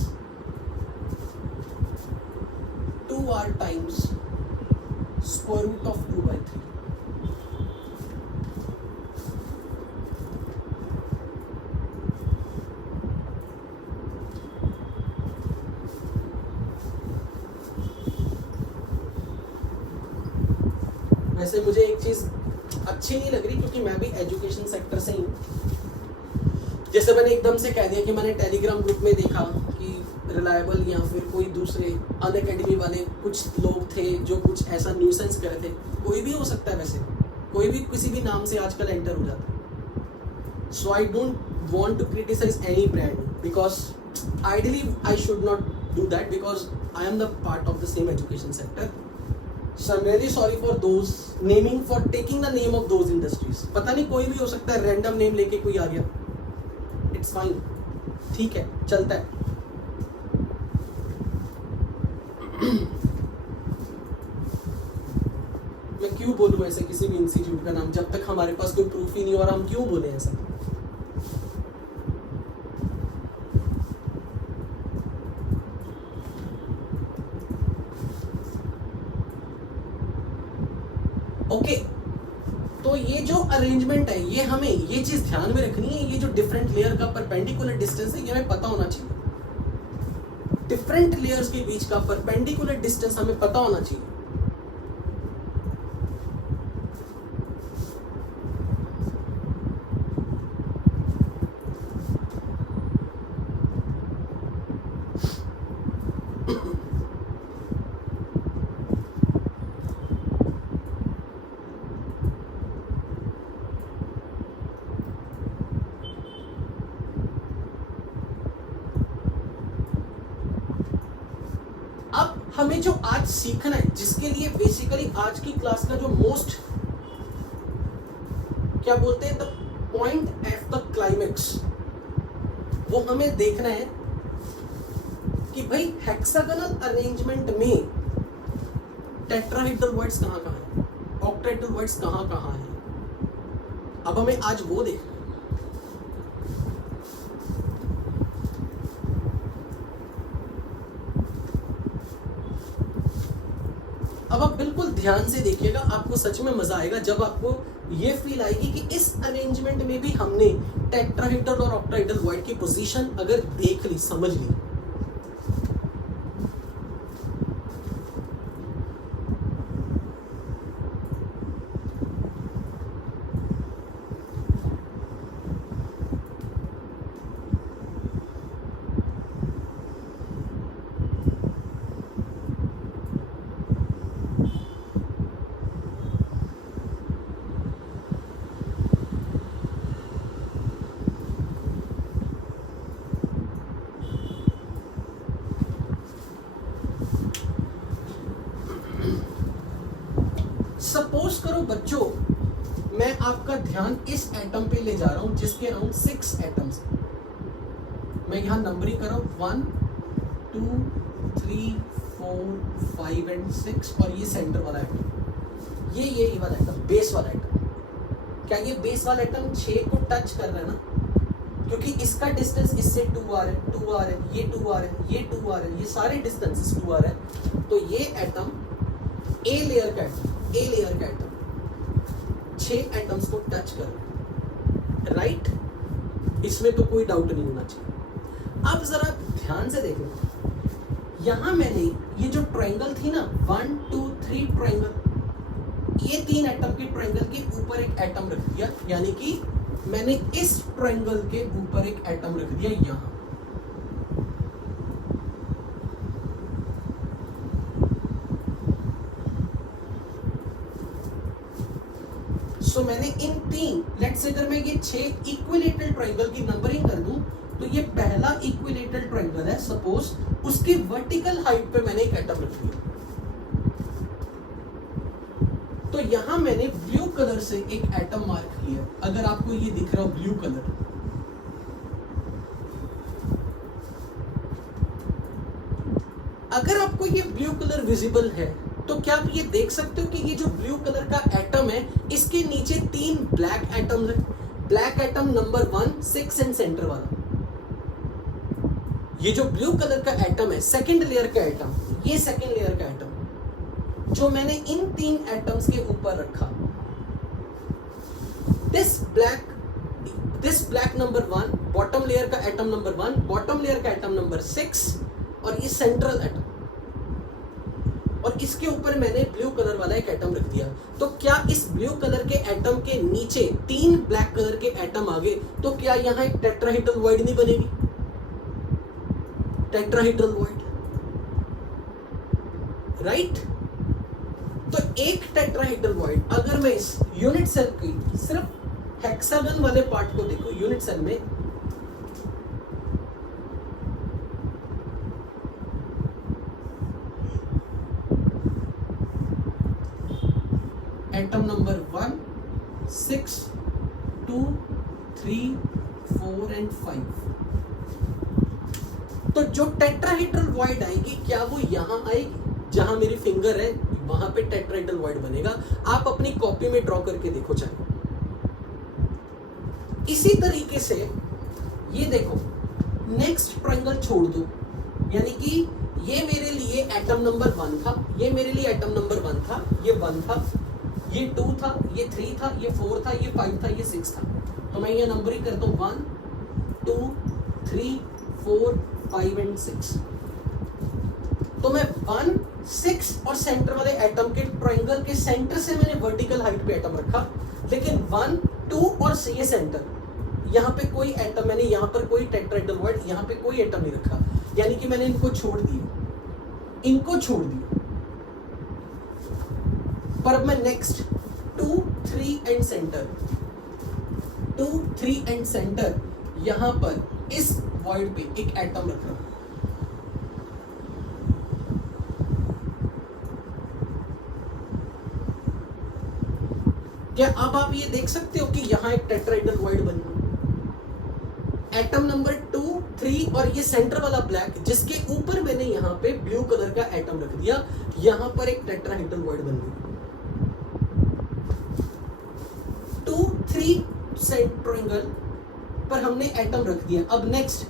2r times square root of 2/3. वैसे मुझे एक चीज अच्छी नहीं लग रही क्योंकि मैं भी एजुकेशन सेक्टर से ही हूँ। जैसे मैंने एकदम से कह दिया कि मैंने टेलीग्राम ग्रुप में देखा कि रिलायबल या फिर कोई दूसरे अनअकैडमी वाले कुछ लोग थे जो कुछ ऐसा न्यूसेंस कर रहे थे। कोई भी हो सकता है, वैसे कोई भी किसी भी नाम से आजकल एंटर हो जाता है। So I don't want to criticise any brand because ideally I should not do that because I am the part of the same education sector. So I'm really sorry for those naming, for taking the name of those industries. पता नहीं कोई भी हो सकता है, random name लेके कोई आ गया. It's fine, ठीक है, चलता है. मैं क्यों बोलूँ ऐसे किसी भी इंस्टीट्यूट का नाम जब तक हमारे पास कोई प्रूफ ही नहीं और हम क्यों बोले ऐसा? ओके तो ये जो अरेंजमेंट है ये हमें ये चीज ध्यान में रखनी है. ये जो डिफरेंट लेयर का परपेंडिकुलर डिस्टेंस है ये हमें पता होना चाहिए. डिफरेंट लेयर्स के बीच का परपेंडिकुलर डिस्टेंस हमें पता होना चाहिए. हमें जो आज सीखना है, जिसके लिए बेसिकली आज की क्लास का जो मोस्ट क्या बोलते हैं the point at the climax, वो हमें देखना है कि भाई हेक्सागोनल अरेंजमेंट में टेट्राहेड्रल वर्ड्स कहाँ कहाँ है, ऑक्टाहेड्रल वर्ड्स कहाँ कहाँ है. अब हमें आज वो देखना है. अब आप बिल्कुल ध्यान से देखिएगा, आपको सच में मजा आएगा जब आपको ये फील आएगी कि इस अरेंजमेंट में भी हमने टेट्राहेड्रल और ऑक्टाहेड्रल वर्ड की पोजीशन अगर देख ली, समझ ली. सपोज करो बच्चों, मैं आपका ध्यान इस एटम पे ले जा रहा हूं जिसके अराउंड 6 एटम्स हैं। मैं यहां नंबरिंग कर रहा हूं 1 2 3 4 5 एंड 6 और ये सेंटर वाला एटम, ये वाला एटम, बेस वाला एटम। क्या ये बेस वाला एटम 6 को टच कर रहा है ना, क्योंकि इसका डिस्टेंस इससे 2r है, 2r है, ये 2r है, ये 2r है, ये सारे डिस्टेंसेस 2r है। तो ये एटम ए लेयर का एटम 6 एटम्स को टच कर रहा है, राइट? इसमें तो कोई डाउट नहीं होना चाहिए। अब जरा ध्यान से देखो, यहां मैंने ये जो ट्रायंगल थी ना 1 2 3 ट्रायंगल, ये 3 एटम के ट्रायंगल के ऊपर एक एटम रख दिया, यानी कि मैंने इस ट्रायंगल के ऊपर एक एटम रख दिया यहां। सो मैंने इन 3, लेट्स से अगर मैं ये 6 इक्विलेटरल ट्रायंगल की नंबरिंग कर दूं तो ये पहला इक्विलेटरल ट्रायंगल है, सपोज उसकी वर्टिकल हाइट पे मैंने एक एटम रख दिया। तो यहां मैंने ब्लू कलर से एक एटम मार्क किया, अगर आपको ये दिख रहा हो ब्लू कलर। अगर आपको ये ब्लू कलर विजिबल है तो क्या आप ये देख सकते हो कि ये जो ब्लू कलर का एटम है इसके नीचे 3 ब्लैक एटम्स है। Black atom number 1 6 and centre वाला। ये जो ब्लू कलर का एटम है सेकंड लेयर का एटम, ये सेकंड लेयर का एटम जो मैंने इन 3 एटम्स के ऊपर रखा। This black number 1 bottom layer का एटम नंबर 1, बॉटम लेयर का एटम नंबर 6 और ये सेंट्रल एटम, और इसके ऊपर मैंने ब्लू कलर वाला एक एटम रख दिया। तो क्या इस ब्लू कलर के एटम के नीचे 3 ब्लैक कलर के एटम आ गए तो क्या यहां एक टेट्राहेड्रल वॉइड नहीं बनेगी? Tetrahedral void, right? तो एक टेट्राहेड्रल वॉइड, अगर मैं इस यूनिट सेल की सिर्फ हेक्सागन वाले पार्ट को देखो, यूनिट सेल में एटम नंबर 1 6 2 3 4 एंड 5, तो जो टेट्राहेड्रल वॉइड आएगी क्या वो यहां आएगी? जहां मेरी फिंगर है वहां पे टेट्राहेड्रल वॉइड बनेगा। आप अपनी कॉपी में ड्रॉ करके देखो चाहे। इसी तरीके से ये देखो, नेक्स्ट ट्रायंगल छोड़ दो, यानी कि ये मेरे लिए एटम नंबर 1 था, ये मेरे लिए एटम नंबर 1 था, ये 1 था, ये 2 था, ये 3 था, ये 4 था, ये 5 था, ये 6 था। तो मैं ये नंबरिंग करता हूं 1 2 3 4 5 एंड 6। तो मैं 1 6 और सेंटर वाले एटम के ट्रायंगल के सेंटर से मैंने वर्टिकल हाइट पे एटम रखा, लेकिन 1 2 और ये सेंटर, यहाँ पे कोई एटम, मैंने यहाँ पर कोई टेट्राहेड्रल वॉइड, यहाँ पे कोई एटम नहीं रखा, यानी कि मैंने इनको छोड़ दिया। पर अब मैं next 2 3 and centre, 2 3 and centre, यहां पर इस वॉइड पे एक एटम रख रहा हूं। क्या अब आप ये देख सकते हो कि यहां एक टेट्राहेड्रल वॉइड बनी? एटम नंबर 2 3 और ये सेंटर वाला ब्लैक जिसके ऊपर मैंने यहां पे ब्लू कलर का एटम रख दिया, यहां पर एक टेट्राहेड्रल वॉइड बन गई। 2 3 ट्रायंगल पर हमने एटम रख दिया। अब नेक्स्ट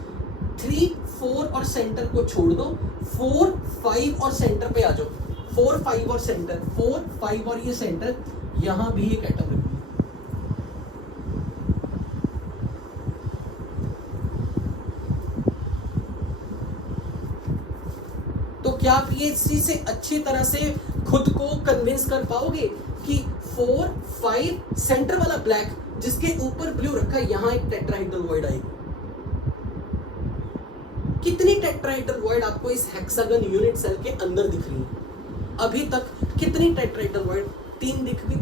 3 4 और सेंटर को छोड़ दो, 4 5 और सेंटर पे आ जाओ, 4 5 और सेंटर, 4 5 और ये सेंटर, यहां भी एक एटम रख दिया। तो क्या आप ये इसी से अच्छी तरह से खुद को कन्विंस कर पाओगे कि 4 5 सेंटर वाला ब्लैक जिसके ऊपर ब्लू रखा, यहां एक टेट्राहेड्रल वॉइड आएगी? कितनी टेट्राहेड्रल वॉइड आपको इस हेक्सागन यूनिट सेल के अंदर दिख रही है? अभी तक कितनी टेट्राहेड्रल वॉइड? 3 दिख गई।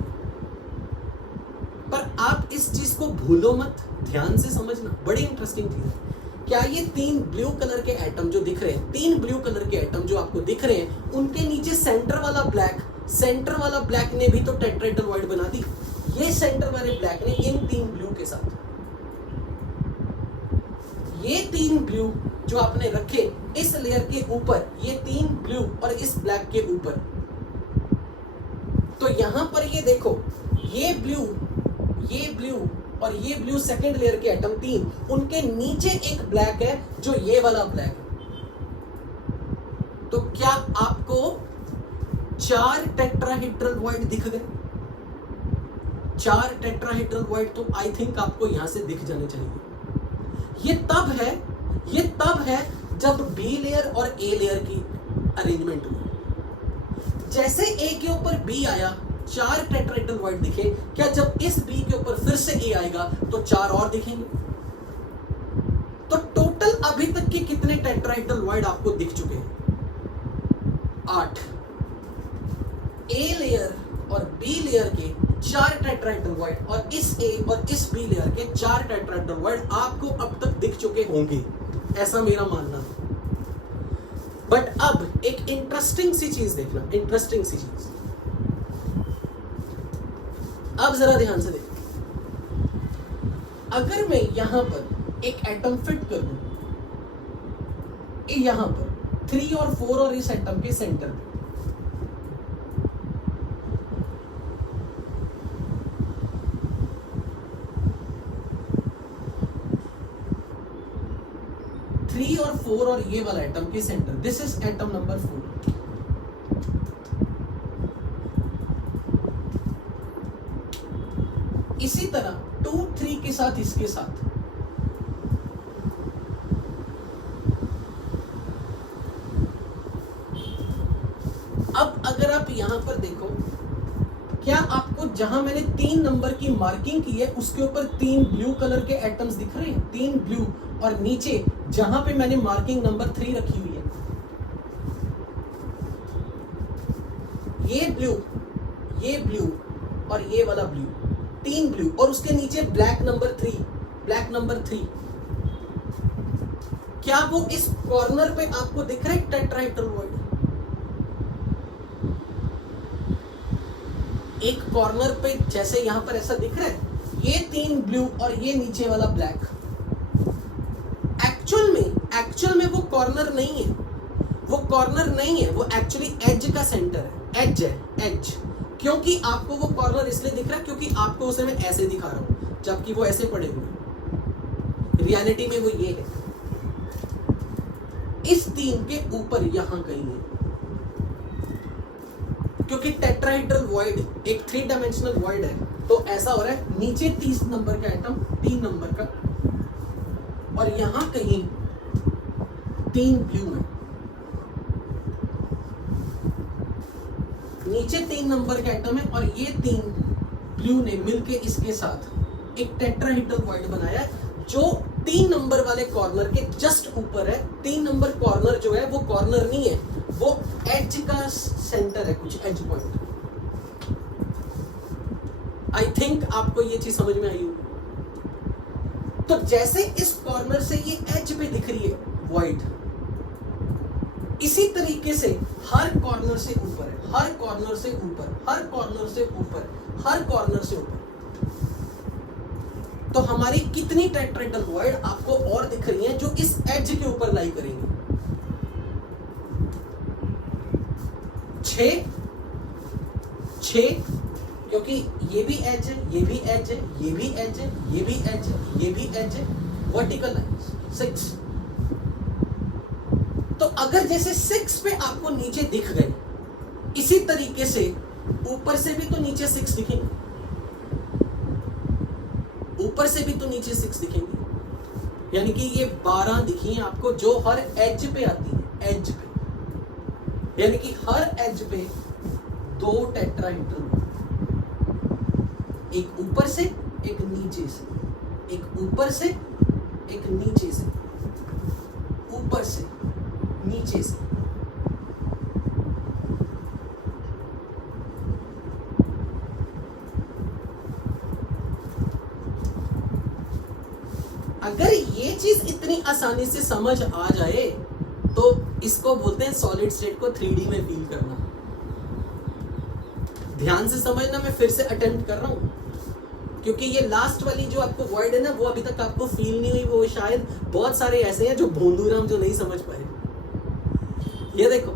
पर आप इस चीज को भूलो मत, ध्यान से समझना, बड़ी इंटरेस्टिंग चीज है। क्या ये 3 ब्लू कलर के एटम जो दिख रहे हैं, 3 ब्लू कलर के एटम जो आपको दिख रहे हैं, उनके नीचे सेंटर वाला ब्लैक सेंटर वाला ब्लैक ने भी तो टेट्राहेड्रल वॉइड बना दी। ये सेंटर वाले ब्लैक ने इन 3 ब्लू के साथ, ये 3 ब्लू जो आपने रखे इस लेयर के ऊपर, ये 3 ब्लू और इस ब्लैक के ऊपर, तो यहां पर ये देखो, ये ब्लू और ये ब्लू सेकंड लेयर के एटम 3, उनके नीचे एक ब्लैक है जो ये वाला ब्लैक है। तो क्या आपको 4 टेट्राहेड्रल वॉइड दिख गए? 4 टेट्राहेड्रल वॉइड तो आई थिंक आपको यहां से दिख जाने चाहिए। ये तब है जब बी लेयर और ए लेयर की अरेंजमेंट हुई। जैसे ए के ऊपर बी आया 4 टेट्राहेड्रल वॉइड दिखे, क्या जब इस बी के ऊपर फिर से ए आएगा तो 4 और दिखेंगे? तो टोटल अभी तक के कितने टेट्राहेड्रल वॉइड आपको दिख चुके हैं? 8। ए लेयर और बी लेयर के 4 टेट्राहेड्रल वॉइड और इस ए और इस बी लेयर के 4 टेट्राहेड्रल वॉइड आपको अब तक दिख चुके होंगे, ऐसा मेरा मानना है। बट अब एक इंटरेस्टिंग सी चीज देखना, इंटरेस्टिंग सी चीज। अब जरा ध्यान से देखो, अगर मैं यहां पर एक एटम फिट कर दूं, यहां पर 3 और 4 और इस एटम के सेंटर पे, और 4 और ये वाला एटम के centre, this is atom number 4। इसी तरह 2, 3 के साथ इसके साथ, अब अगर आप यहां पर देखो, क्या आपको जहां मैंने 3 नंबर की मार्किंग की है उसके ऊपर 3 ब्लू कलर के एटम्स दिख रहे हैं? 3 ब्लू, और नीचे जहां पे मैंने मार्किंग नंबर 3 रखी हुई है, ये ब्लू और ये वाला ब्लू, 3 ब्लू, और उसके नीचे ब्लैक नंबर 3, क्या वो इस कॉर्नर पे आपको दिख रहा है टेट्राहेड्रल वॉइड? एक कॉर्नर पे जैसे यहां पर ऐसा दिख रहा है, ये 3 ब्लू और ये नीचे वाला ब्लैक। एक्चुअल में वो कॉर्नर नहीं है, वो एक्चुअली एज का सेंटर है, एज। क्योंकि आपको वो कॉर्नर इसलिए दिख रहा है क्योंकि आपको उसे मैं ऐसे दिखा रहा हूं, जबकि वो ऐसे पड़े हुए, रियलिटी में वो ये है, इस 3 के ऊपर यहां कहीं है। क्योंकि टेट्राहेड्रल वॉइड एक 3 डायमेंशनल वॉइड है, तो ऐसा हो रहा है, नीचे 30 नंबर का एटम, 3 नंबर का, और यहां कहीं 3 ब्लू है, नीचे 3 नंबर का एटम है, और ये 3 ब्लू ने मिलके इसके साथ एक टेट्राहेड्रल वॉइड बनाया है, जो 3 नंबर वाले कॉर्नर के जस्ट ऊपर है। 3 नंबर कॉर्नर जो है वो कॉर्नर नहीं है, वो एज का सेंटर है, कुछ एज पॉइंट। आई थिंक आपको ये चीज समझ में आई होगी। तो जैसे इस कॉर्नर से ये एज पे दिख रही है वॉइड, इसी तरीके से हर कॉर्नर से ऊपर है, हर कॉर्नर से ऊपर, हर कॉर्नर से ऊपर, हर कॉर्नर से ऊपर। तो हमारी कितनी टेट्राहेड्रल वॉइड आपको और दिख रही हैं जो इस एज के ऊपर लाई करेंगी? 6, क्योंकि ये भी एज है, ये भी एज है, ये भी एज है, ये भी एज है, ये भी एज है, वर्टिकल लाइंस 6। तो अगर जैसे 6 पे आपको नीचे दिख गए, इसी तरीके से ऊपर से भी तो नीचे 6 दिखेंगे, ऊपर से भी तो नीचे 6 दिखेंगे, यानी कि ये 12 दिखी हैं आपको जो हर एज पे आती है, एज पे, यानी कि हर एज पे 2 टेट्राहेड्रल, एक ऊपर से एक नीचे से, एक ऊपर से एक नीचे से, ऊपर से नीचे से। अगर ये चीज इतनी आसानी से समझ आ जाए तो इसको बोलते हैं सॉलिड स्टेट को 3D में फील करना। ध्यान से समझना, मैं फिर से अटेम्प्ट कर रहा हूँ, क्योंकि ये लास्ट वाली जो आपको वर्ड है ना, वो अभी तक आपको फील नहीं हुई। वो शायद बहुत सारे ऐसे हैं जो भोंदूराम जो नहीं समझ पाए। ये देखो,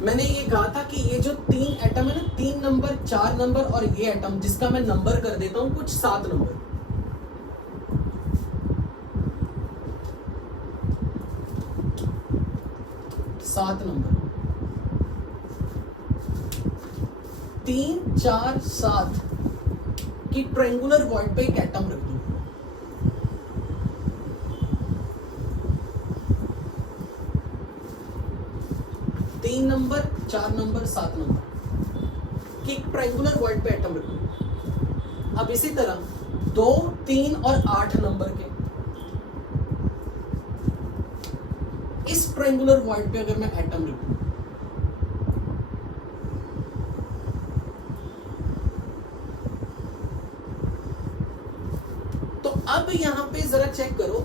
मैंने ये कहा था कि ये जो 3 एटम है ना, 3 नंबर, 4 नंबर और ये एटम, जिसका मैं नंबर कर देता हूं कुछ 7 नंबर। सात नंबर, 3, 4, 7 की ट्रायंगुलर वॉइड पे एक एटम रख दो। तीन नंबर, 4 नंबर, 7 नंबर की ट्रायंगुलर वॉइड पे एटम रखो। अब इसी तरह 2, 3 और 8 नंबर के इस ट्रायंगुलर वॉइड पे अगर मैं एटम रखूं, तो अब यहां पे जरा चेक करो,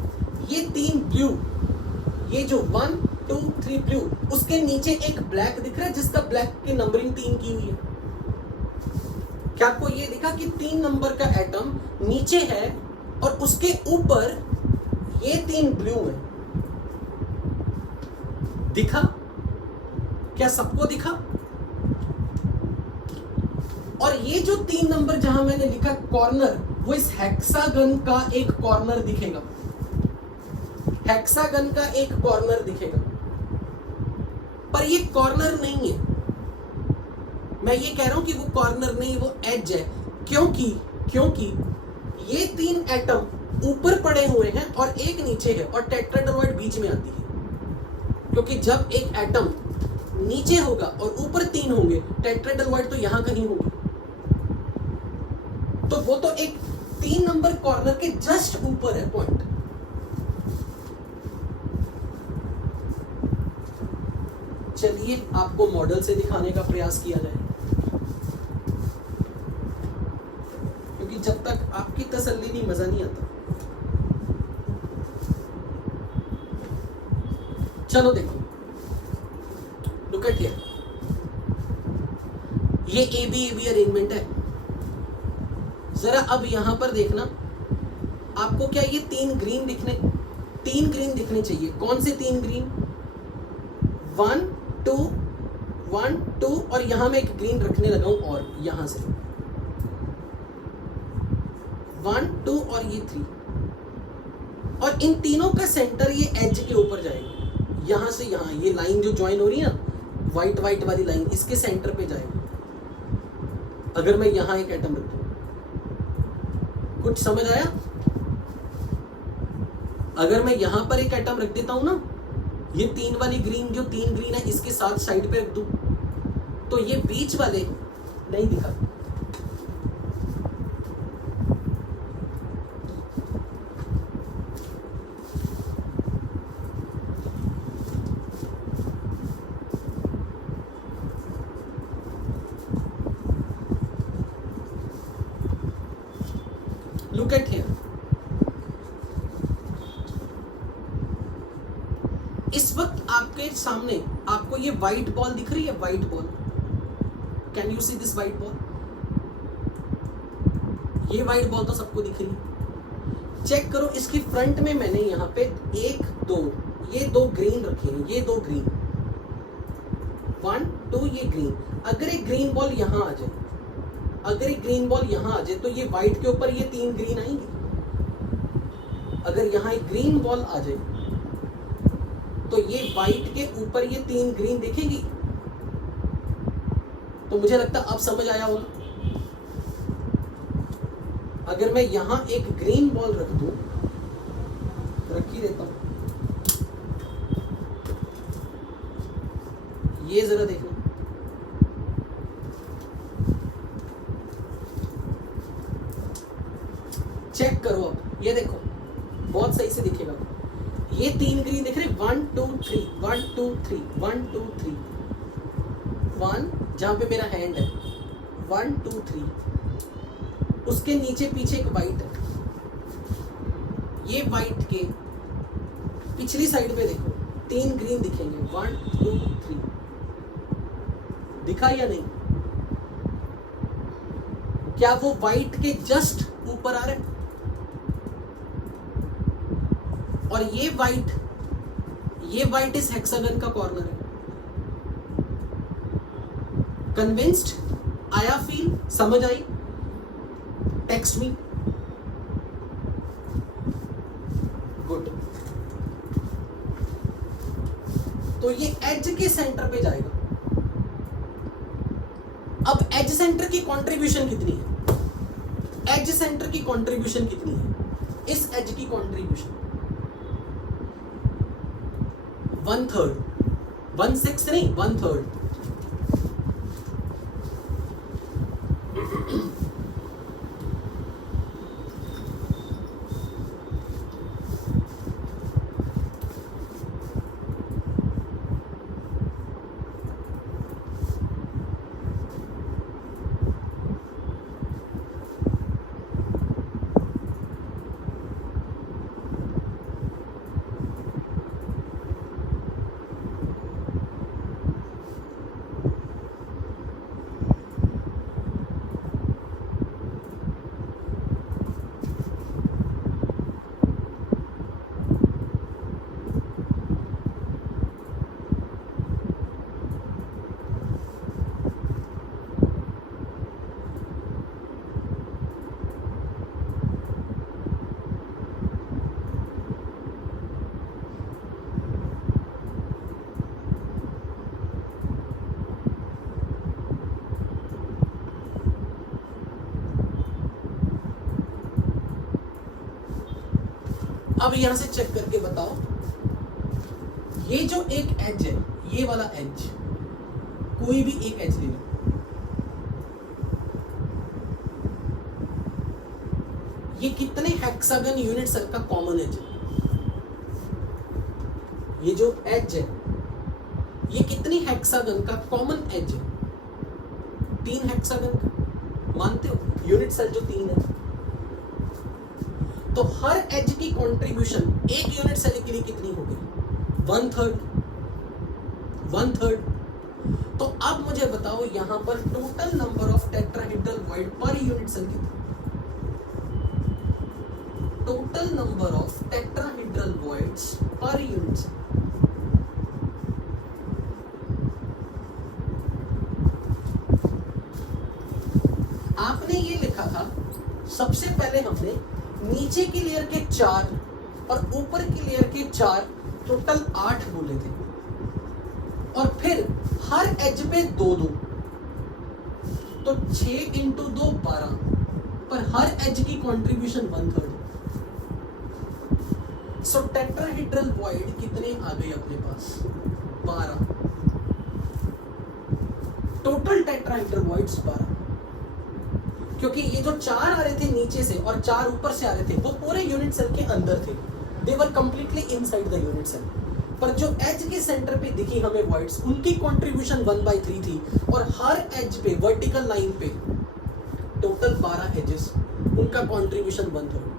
ये 3 ब्लू, ये जो 1, 2, 3 ब्लू, उसके नीचे एक ब्लैक दिख रहा है जिसका ब्लैक की नंबरिंग 3 की हुई है। क्या आपको ये दिखा कि 3 नंबर का एटम नीचे है और उसके ऊपर ये 3 ब्लू है? दिखा? क्या सबको दिखा? और ये जो 3 नंबर जहां मैंने लिखा कॉर्नर, वो इस हेक्सागन का एक कॉर्नर दिखेगा। हेक्सागन का एक कॉर्नर दिखेगा, पर ये कॉर्नर नहीं है। मैं ये कह रहा हूं कि वो कॉर्नर नहीं, वो एज है। क्योंकि ये 3 एटम ऊपर पड़े हुए हैं और एक नीचे है, और टेट्राहेड्रॉइड बीच में आती है। क्योंकि जब एक एटम नीचे होगा और ऊपर 3 होंगे, टेट्राहेड्रॉइड तो यहां कहीं होगी। तो वो तो एक 3 नंबर कॉर्नर के जस्ट ऊपर है पॉइंट। चलिए आपको मॉडल से दिखाने का प्रयास किया जाए, क्योंकि जब तक आपकी तसल्ली नहीं, मजा नहीं आता। चलो देखो, लुक एट हियर, ये ए बी अरेंजमेंट है। जरा अब यहां पर देखना, आपको क्या ये 3 ग्रीन दिखने चाहिए। कौन से 3 ग्रीन? 1, 2, 1, 2 और यहां मैं एक ग्रीन रखने लगा हूं, और यहां से 1, 2 और ये 3, और इन तीनों का सेंटर ये एज के ऊपर जाएगा। यहां से यहां ये लाइन जो ज्वाइन हो रही है ना, व्हाइट वाली लाइन, इसके सेंटर पे जाएगा। अगर मैं यहां एक एटम रख दूं, कुछ समझ आया? अगर मैं यहां पर एक एटम रख देता हूं ना, ये 3 वाली ग्रीन, जो 3 ग्रीन है, इसके साथ साइड पे रख दूं, तो ये बीच वाले नहीं दिखा। लुक एट हियर, इस वक्त आपके सामने आपको ये व्हाइट बॉल दिख रही है, white ball. Can you see this white ball? ये व्हाइट बॉल तो सबको दिख रही है। चेक करो, इसकी फ्रंट में मैंने यहाँ पे 1, 2, ये 2 ग्रीन रखे हैं, ये 2 ग्रीन, 1, 2 ये ग्रीन। अगर एक ग्रीन बॉल यहाँ आ जाए, तो ये व्हाइट के ऊपर ये 3 ग्रीन आएंगे। अगर यहाँ एक ग्रीन बॉल आ जाए, तो ये व्हाइट के ऊपर ये 3 ग्रीन दिखेगी। तो मुझे लगता अब समझ आया होगा। अगर मैं यहां एक ग्रीन बॉल रख दूं, रख ही देता हूं, ये जरा देखना, चेक करो। अब ये देखो, बहुत सही से दिखेगा। ये 3 ग्रीन दिख रहे, 1, 2, 3, 1, 2, 3, 1, 2, 3, 1 जहां पे मेरा हैंड है, 1 2 3, उसके नीचे पीछे एक वाइट है, ये वाइट के पिछली साइड पे देखो 3 ग्रीन दिखेंगे, 1 2 3, दिखा या नहीं? क्या वो वाइट के जस्ट ऊपर आ रहे हैं? और ये वाइट इस हेक्सागन का कॉर्नर है। कन्विंस्ड? आया फील? समझ आई? Text me. गुड। तो ये एज के सेंटर पे जाएगा। अब एज सेंटर की कंट्रीब्यूशन कितनी है? एज सेंटर की कंट्रीब्यूशन कितनी है? इस एज की कंट्रीब्यूशन 1/3, 1/6 नहीं, 1/3। अब यहां से चेक करके बताओ, ये जो एक एज है, ये वाला एज, कोई भी एक एज ले लो, ये कितने हेक्सागन यूनिट सेल का कॉमन एज है? ये जो एज है, ये कितनी हेक्सागन का कॉमन एज है? 3 हेक्सागन का। मानते हो? यूनिट सेल जो 3 है, तो हर एज की कंट्रीब्यूशन एक यूनिट सेल के लिए कितनी होगी? 1/3, 1/3। तो अब मुझे बताओ यहां पर total number of tetrahedral void per unit cell कितना? Total number of tetrahedral voids per unit cell. आपने ये लिखा था, सबसे पहले हमने नीचे की लेयर के 4 और ऊपर की लेयर के 4, टोटल 8 बोले थे, और फिर हर एज पे 2-2, तो 6 × 2 12, पर हर एज की कंट्रीब्यूशन 1/3। सो टेट्राहेड्रल वॉइड कितने आ गए अपने पास? 12। टोटल टेट्राहेड्रल वॉइड्स 12, क्योंकि ये जो 4 आ रहे थे नीचे से और 4 ऊपर से आ रहे थे, वो पूरे यूनिट सेल के अंदर थे, they were completely inside the unit cell. पर जो एज के सेंटर पे दिखी हमें वॉइड्स, उनकी कंट्रीब्यूशन 1/3 थी, और हर एज पे वर्टिकल लाइन पे टोटल 12 एजेस, उनका contribution 1/3।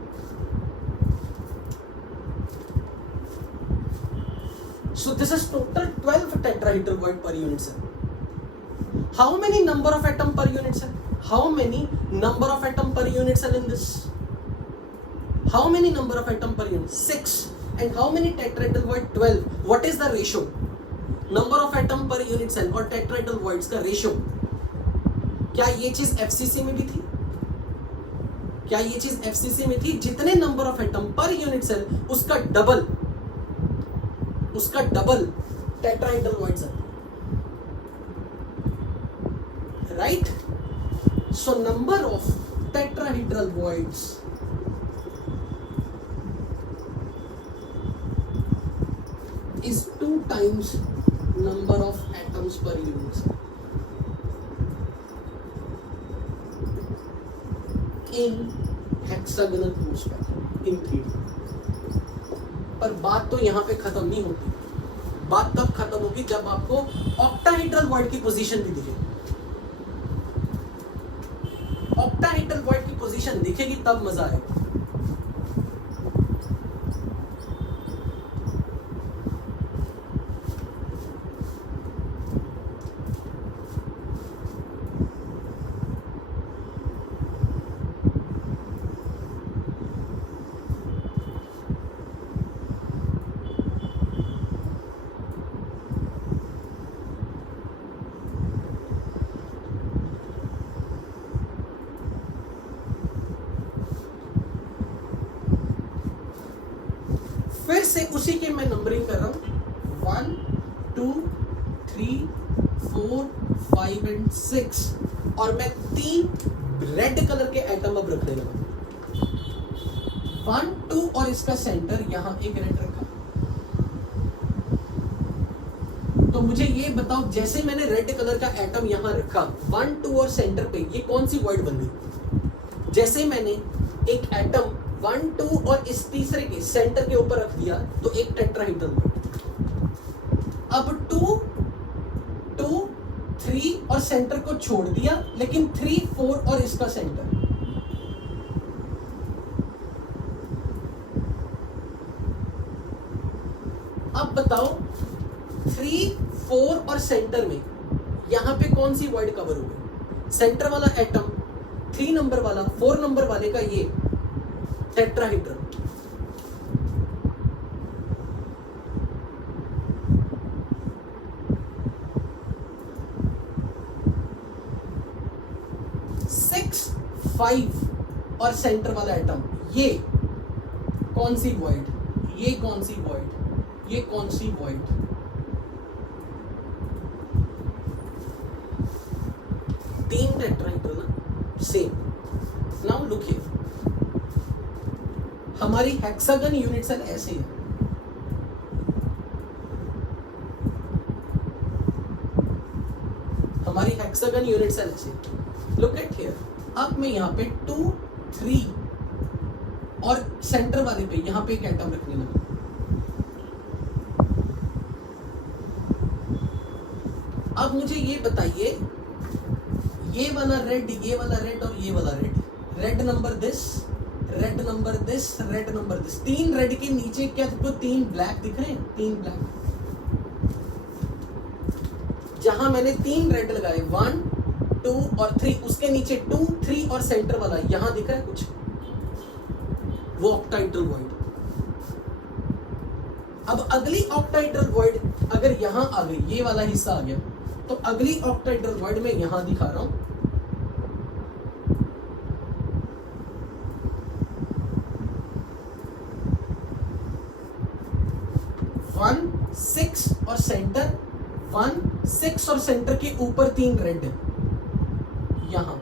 So this is total 12 tetrahedral void per unit cell. How many number of atom per unit cell? How many number of atom per unit cell in this? How many number of atom per unit? 6. And how many tetrahedral void? 12. What is the ratio? Number of atom per unit cell और tetrahedral voids का ratio. क्या ये चीज FCC में भी थी? क्या ये चीज FCC में थी? जितने number of atom per unit cell, उसका डबल tetrahedral voids है, right? So number of tetrahedral voids is 2 times number of atoms per unit cell in hexagonal perspective in 3D. पर बात तो यहाँ पे खत्म नहीं होती, बात तब खत्म होगी जब आपको ऑक्टाहेड्रल वॉइड की पोजीशन भी दिखे। ऑक्टाहेड्रल वॉइड की पोजीशन दिखेगी तब मजा आएगा। फिर से उसी के मैं नंबरिंग कर रहा हूं 1 2 3 4 5 एंड 6 और मैं 3 रेड कलर के एटम अब रखने लगा। 1 2 और इसका सेंटर यहां एक रेड रखा। तो मुझे ये बताओ, जैसे मैंने रेड कलर का एटम यहां रखा 1 2 और सेंटर पे, ये कौन सी वॉइड बन गई? जैसे मैंने एक एटम 1 2 और इस तीसरे के सेंटर के ऊपर रख दिया तो एक टेट्राहेड्रल वॉइड। अब 2 2 3 और सेंटर को छोड़ दिया, लेकिन 3 4 और इसका सेंटर। अब बताओ 3 4 और सेंटर में यहां पे कौन सी वॉइड कवर हो गई? सेंटर वाला एटम 3 नंबर वाला 4 नंबर वाले का ये टेट्राहेड्रल। सिक्स 5 और सेंटर वाला एटम, ये कौन सी वॉइड? ये कौन सी वॉइड? ये कौन सी वॉइड? तीन टेट्राहेड्रल ना, सेम। नाउ लुक हियर, हमारी हेक्सागन यूनिट सेल ऐसे है। हमारी हेक्सागन यूनिट सेल ऐसे, लुक एट हियर। अब मैं यहाँ पे 2 3 और सेंटर वाले पे यहाँ पे एक एटम रखने लगा। अब मुझे ये बताइए, ये वाला रेड, ये वाला रेड और ये वाला red, red number this, red number this, red number this, 3 red के नीचे क्या तो 3 ब्लैक दिख रहे हैं? 3 ब्लैक। जहां मैंने 3 रेड लगाए 1 2 और 3, उसके नीचे 2 3 और सेंटर वाला यहां दिख रहा है कुछ? वो ऑक्टाहेड्रल वॉइड। अब अगली ऑक्टाहेड्रल वॉइड अगर यहां आ गई, ये वाला हिस्सा आ गया, तो अगली ऑक्टाहेड्रल वॉइड में यहां दिखा रहा हूं। वन 6 और सेंटर, 1 6 और सेंटर के ऊपर 3 रेड यहां।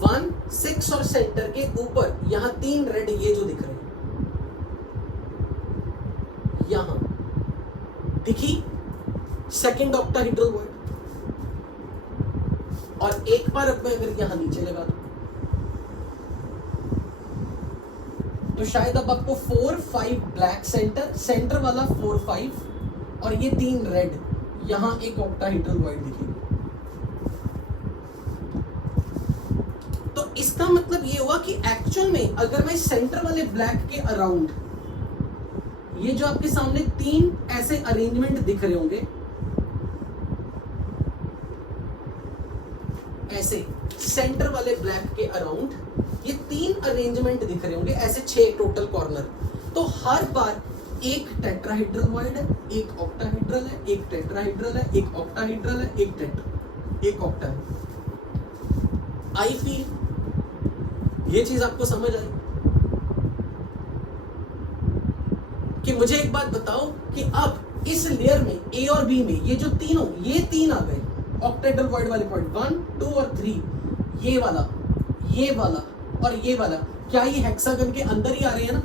वन 6 और सेंटर के ऊपर यहां 3 रेड, ये जो दिख रहे हैं यहां दिखी सेकंड ऑक्टाहेड्रल वॉइड। और एक बार अब मैं अगर यहां नीचे लगा दूं तो शायद अब आपको 4 5 ब्लैक सेंटर, सेंटर वाला 4 5 और ये 3 रेड, यहां एक ऑक्टाहेड्रल वॉइड दिखेगी। तो इसका मतलब ये हुआ कि एक्चुअल में अगर मैं सेंटर वाले ब्लैक के अराउंड, ये जो आपके सामने 3 ऐसे अरेंजमेंट दिख रहे होंगे, ऐसे सेंटर वाले ब्लैक के अराउंड ये 3 अरेंजमेंट दिख रहे होंगे, ऐसे 6 टोटल कॉर्नर। तो हर बार एक टेट्राहेड्रल वॉइड है, एक ऑक्टाहेड्रल है, एक टेट्राहेड्रल है, एक ऑक्टाहेड्रल है, एक ऑक्टा है। आई फील ये चीज आपको समझ आई? कि मुझे एक बात बताओ कि अब इस लेयर में ए और बी में ये जो तीनों, ये 3 आ गए ऑक्टाहेड्रल वॉइड वाले पॉइंट, 1 2 और 3, ये वाला और ये वाला, क्या ये हेक्सागन के अंदर ही आ रहे हैं ना?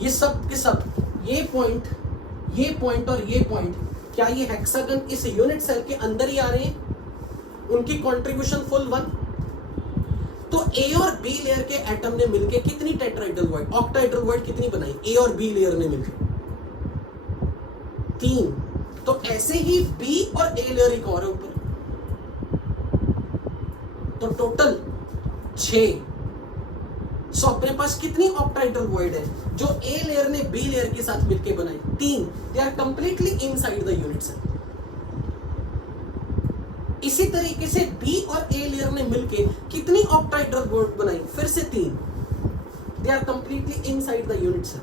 ये सब के सब, ये पॉइंट और ये पॉइंट, क्या ये हेक्सागन इस यूनिट सेल के अंदर ही आ रहे हैं? उनकी कंट्रीब्यूशन फुल 1। तो ए और बी लेयर के एटम ने मिलकर कितनी टेट्राहेड्रल वॉइड, ऑक्टाहेड्रल वॉइड कितनी बनाई? ए और बी लेयर ने मिलकर 3, तो ऐसे ही बी और ए लेयर एक और है ऊपर, तो टोटल 6। सो अपने पास कितनी ऑक्टाहेड्रल वॉइड है जो ए लेयर ने बी लेयर के साथ मिलकर बनाई? 3। They are completely inside the unit cell. इसी तरीके से बी और ए लेयर ने मिलकर कितनी ऑक्टाहेड्रल वॉइड बनाई? फिर से 3। They are completely inside the unit cell.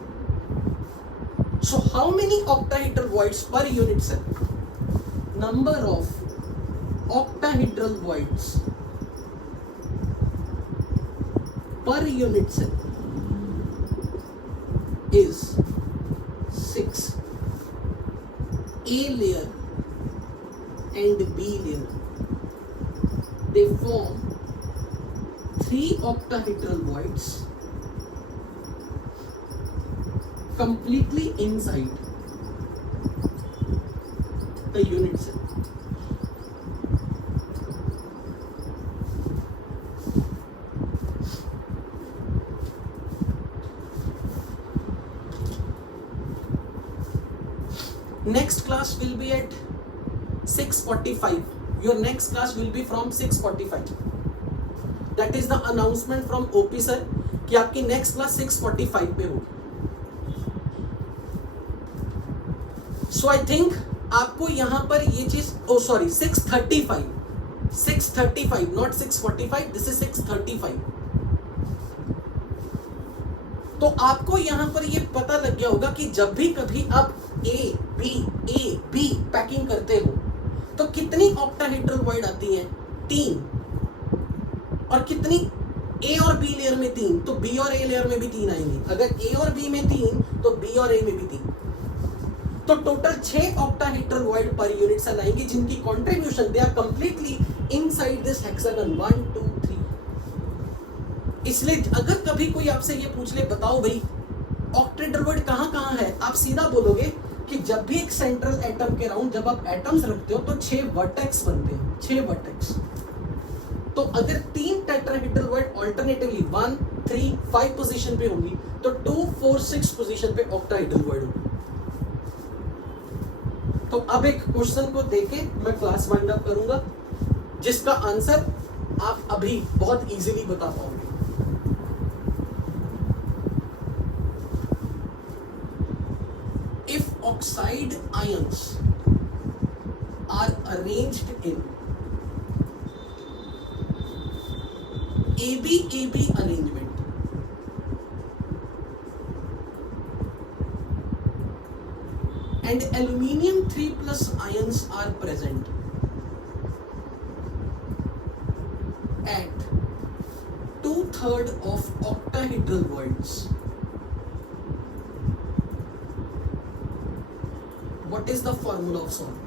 So how many octahedral voids per unit cell? Number of octahedral voids per unit cell is 6. A layer and B layer, they form 3 octahedral voids completely inside the unit cell. Next class will be at 6:45. Your next class will be from 6:45. That is the announcement from OP sir कि आपकी next class 6:45 पे होगी. So I think आपको यहां पर ये चीज 6:35 not 6:45, this is 6:35. तो आपको यहां पर ये पता लग गया होगा कि जब भी कभी आप ए बी पैकिंग करते हो तो कितनी ऑक्टाहेड्रल वॉइड आती हैं? 3। और कितनी ए और बी लेयर में? 3। तो बी और ए लेयर में भी 3 आएंगी। अगर ए और बी में 3 तो बी और ए में भी 3, तो total 6 octahedral void per unit cell आएंगी जिनकी contribution they are completely inside this hexagon 1 2 3। इसलिए अगर कभी कोई आपसे ये पूछ ले बताओ भाई ऑक्टाहेड्रल वॉइड कहां है, आप सीधा बोलोगे कि जब भी एक सेंट्रल एटम के राउंड जब आप एटम्स रखते हो तो 6 वर्टेक्स बनते हैं, 6 वर्टेक्स। तो अगर 3 टेट्राहेड्रल वॉइड अल्टरनेटिवली 1 3 5 पोजीशन पे होंगी तो 2 4 6 पोजीशन पे ऑक्टाहेड्रल वॉइड होगी। तो अब एक क्वेश्चन को देके मैं क्लास वाइंड अप करूंगा जिसका आंसर आप अभी बहुत इजीली बता पाओगे। If oxide ions are arranged in AB arrangement, and aluminium 3+ ions are present at 2/3 of octahedral voids, what is the formula of salt?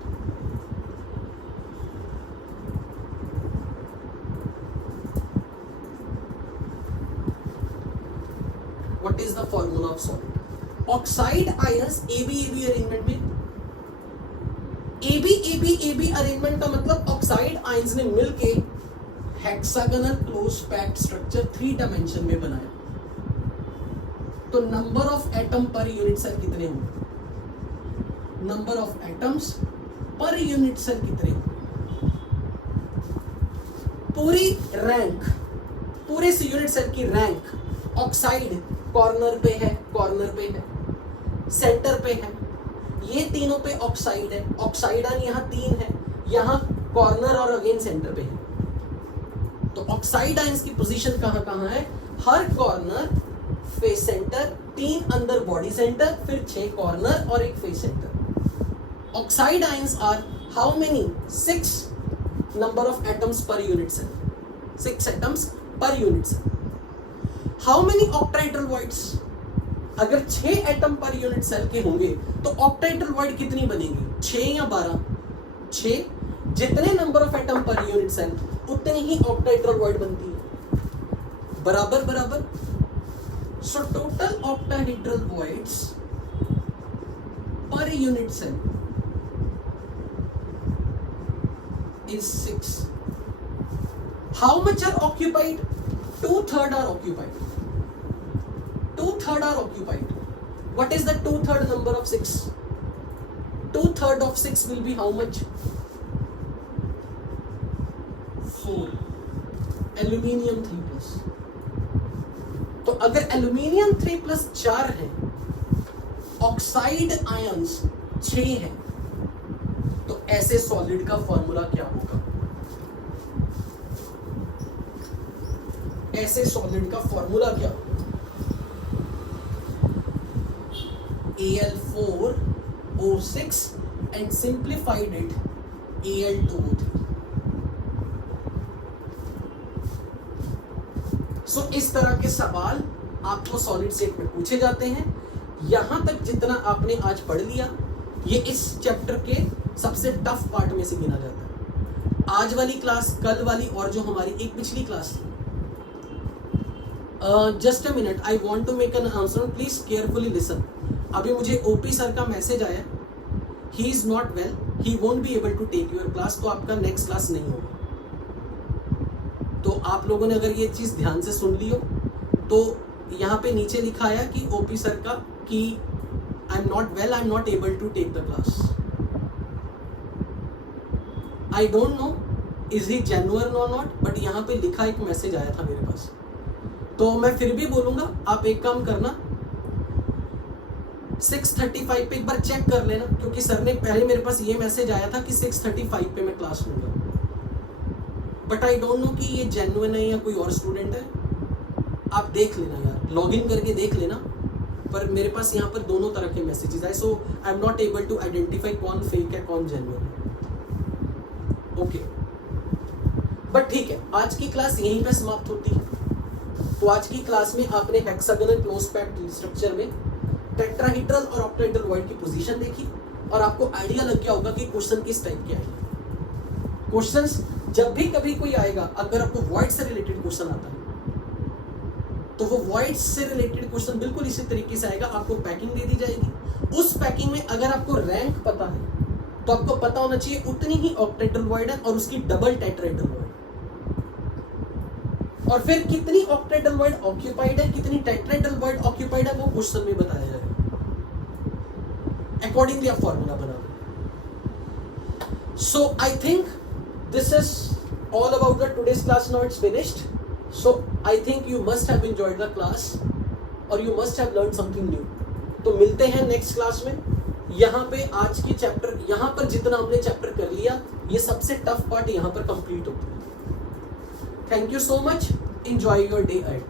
What is the formula of salt? Oxide ions AB arrangement में, AB अरेंजमेंट का मतलब ऑक्साइड आयंस ने मिलके hexagonal close packed structure 3 dimension में बनाया। तो number of atom per unit cell कितने होंगे? Number of atoms per unit cell कितने होंगे? पूरी रैंक, पूरे से यूनिट सेल की रैंक ऑक्साइड कॉर्नर पे है, सेंटर पे है, ये तीनों पे ऑक्साइड है, ऑक्साइडन यहाँ 3 है, यहाँ कॉर्नर और अगेन सेंटर पे है। तो ऑक्साइड आयंस की पोजीशन कहाँ है? हर कॉर्नर, फेस सेंटर, 3 अंदर बॉडी सेंटर, फिर 6 कॉर्नर और एक face centre. Oxide ions are how many? 6 number of atoms per unit cell, 6 atoms per unit cell. How many octahedral voids? अगर 6 एटम पर यूनिट सेल के होंगे तो ऑक्टाहेड्रल वॉइड कितनी बनेगी? 6 या 12? 6। जितने number of atom per unit cell उतनी ही ऑक्टाहेड्रल वॉइड बनती है, बराबर। So total octahedral voids per unit cell is 6. How much are occupied? 2/3 are occupied. 2/3 are occupied. What is the 2/3 number of 6? 2/3 of 6 will be how much? 4. Aluminium 3+. तो अगर एल्यूमिनियम 3+ 4 है, ऑक्साइड आयंस 6 है, तो ऐसे सॉलिड का फॉर्मूला क्या होगा? ऐसे सॉलिड का फॉर्मूला क्या होगा? Al4O6 and simplified it Al2O3. सो इस तरह के सवाल आपको सॉलिड स्टेट में पूछे जाते हैं. यहां तक जितना आपने आज पढ़ लिया, ये इस चैप्टर के सबसे टफ पार्ट में से गिना जाता है. आज वाली क्लास, कल वाली और जो हमारी एक पिछली क्लास थी. Just a minute, I want to make an answer, please carefully listen. अभी मुझे ओपी सर का मैसेज आया, he is not well, he won't be able to take your class, तो आपका नेक्स्ट क्लास नहीं होगा. तो आप लोगों ने अगर ये चीज ध्यान से सुन ली हो, तो यहाँ पे नीचे लिखा है कि ओपी सर का कि I am not well, I am not able to take the class. I don't know is he genuine और नॉट, बट यहाँ पे लिखा एक मैसेज आया था मेरे पास. तो मैं फिर भी बोलूंगा, आप एक काम करना, 6:35 पे एक बार चेक कर लेना, क्योंकि सर ने पहले मेरे पास ये मैसेज आया था कि 6:35 पे मैं क्लास लूंगा. बट आई डोंट नो कि ये जेन्युइन है या कोई और स्टूडेंट है. आप देख लेना यार, लॉग इन करके देख लेना. पर मेरे पास यहाँ पर दोनों तरह के मैसेजेस आए, so I am not able to identify कौन फेक है कौन जेन्युइन है. ओके, बट ठीक है, आज की क्लास यहीं पे समाप्त होती है. तो आज की क्लास में आपने हेक्सागोनल क्लोज पैक्ड स्ट्रक्चर में टेट्राहेड्रल और ऑक्टाहेड्रल वॉइड की पोजीशन देखी, और आपको आइडिया लग गया होगा कि क्वेश्चन किस टाइप के आएंगे. क्वेश्चंस जब भी कभी कोई आएगा, अगर आपको वॉइड से रिलेटेड क्वेश्चन आता है, तो वो वॉइड से रिलेटेड क्वेश्चन बिल्कुल इसी तरीके से आएगा. आपको पैकिंग दे दी जाएगी. उस पैकिंग में अगर आपको रैंक पता है, तो आपको पता होना चाहिए उतनी ही ऑक्टाहेड्रल वॉइड है और उसकी डबल टेट्राहेड्रल वॉइड. और फिर कितनी ऑक्टाहेड्रल वॉइड ऑक्यूपाइड है, कितनी टेट्राहेड्रल वॉइड ऑक्यूपाइड है, वो क्वेश्चन में बताया जाएगा. अकॉर्डिंगली आप फॉर्मूला बना लो. So I think this is all about the today's class. Now it's finished, so I think you must have enjoyed the class or you must have learned something new. तो मिलते हैं नेक्स्ट क्लास में. यहाँ पे आज की चैप्टर, यहाँ पर जितना हमने चैप्टर कर लिया, ये सबसे टफ पार्ट यहाँ पर कंप्लीट होता है. Thank you so much, enjoy your day ahead.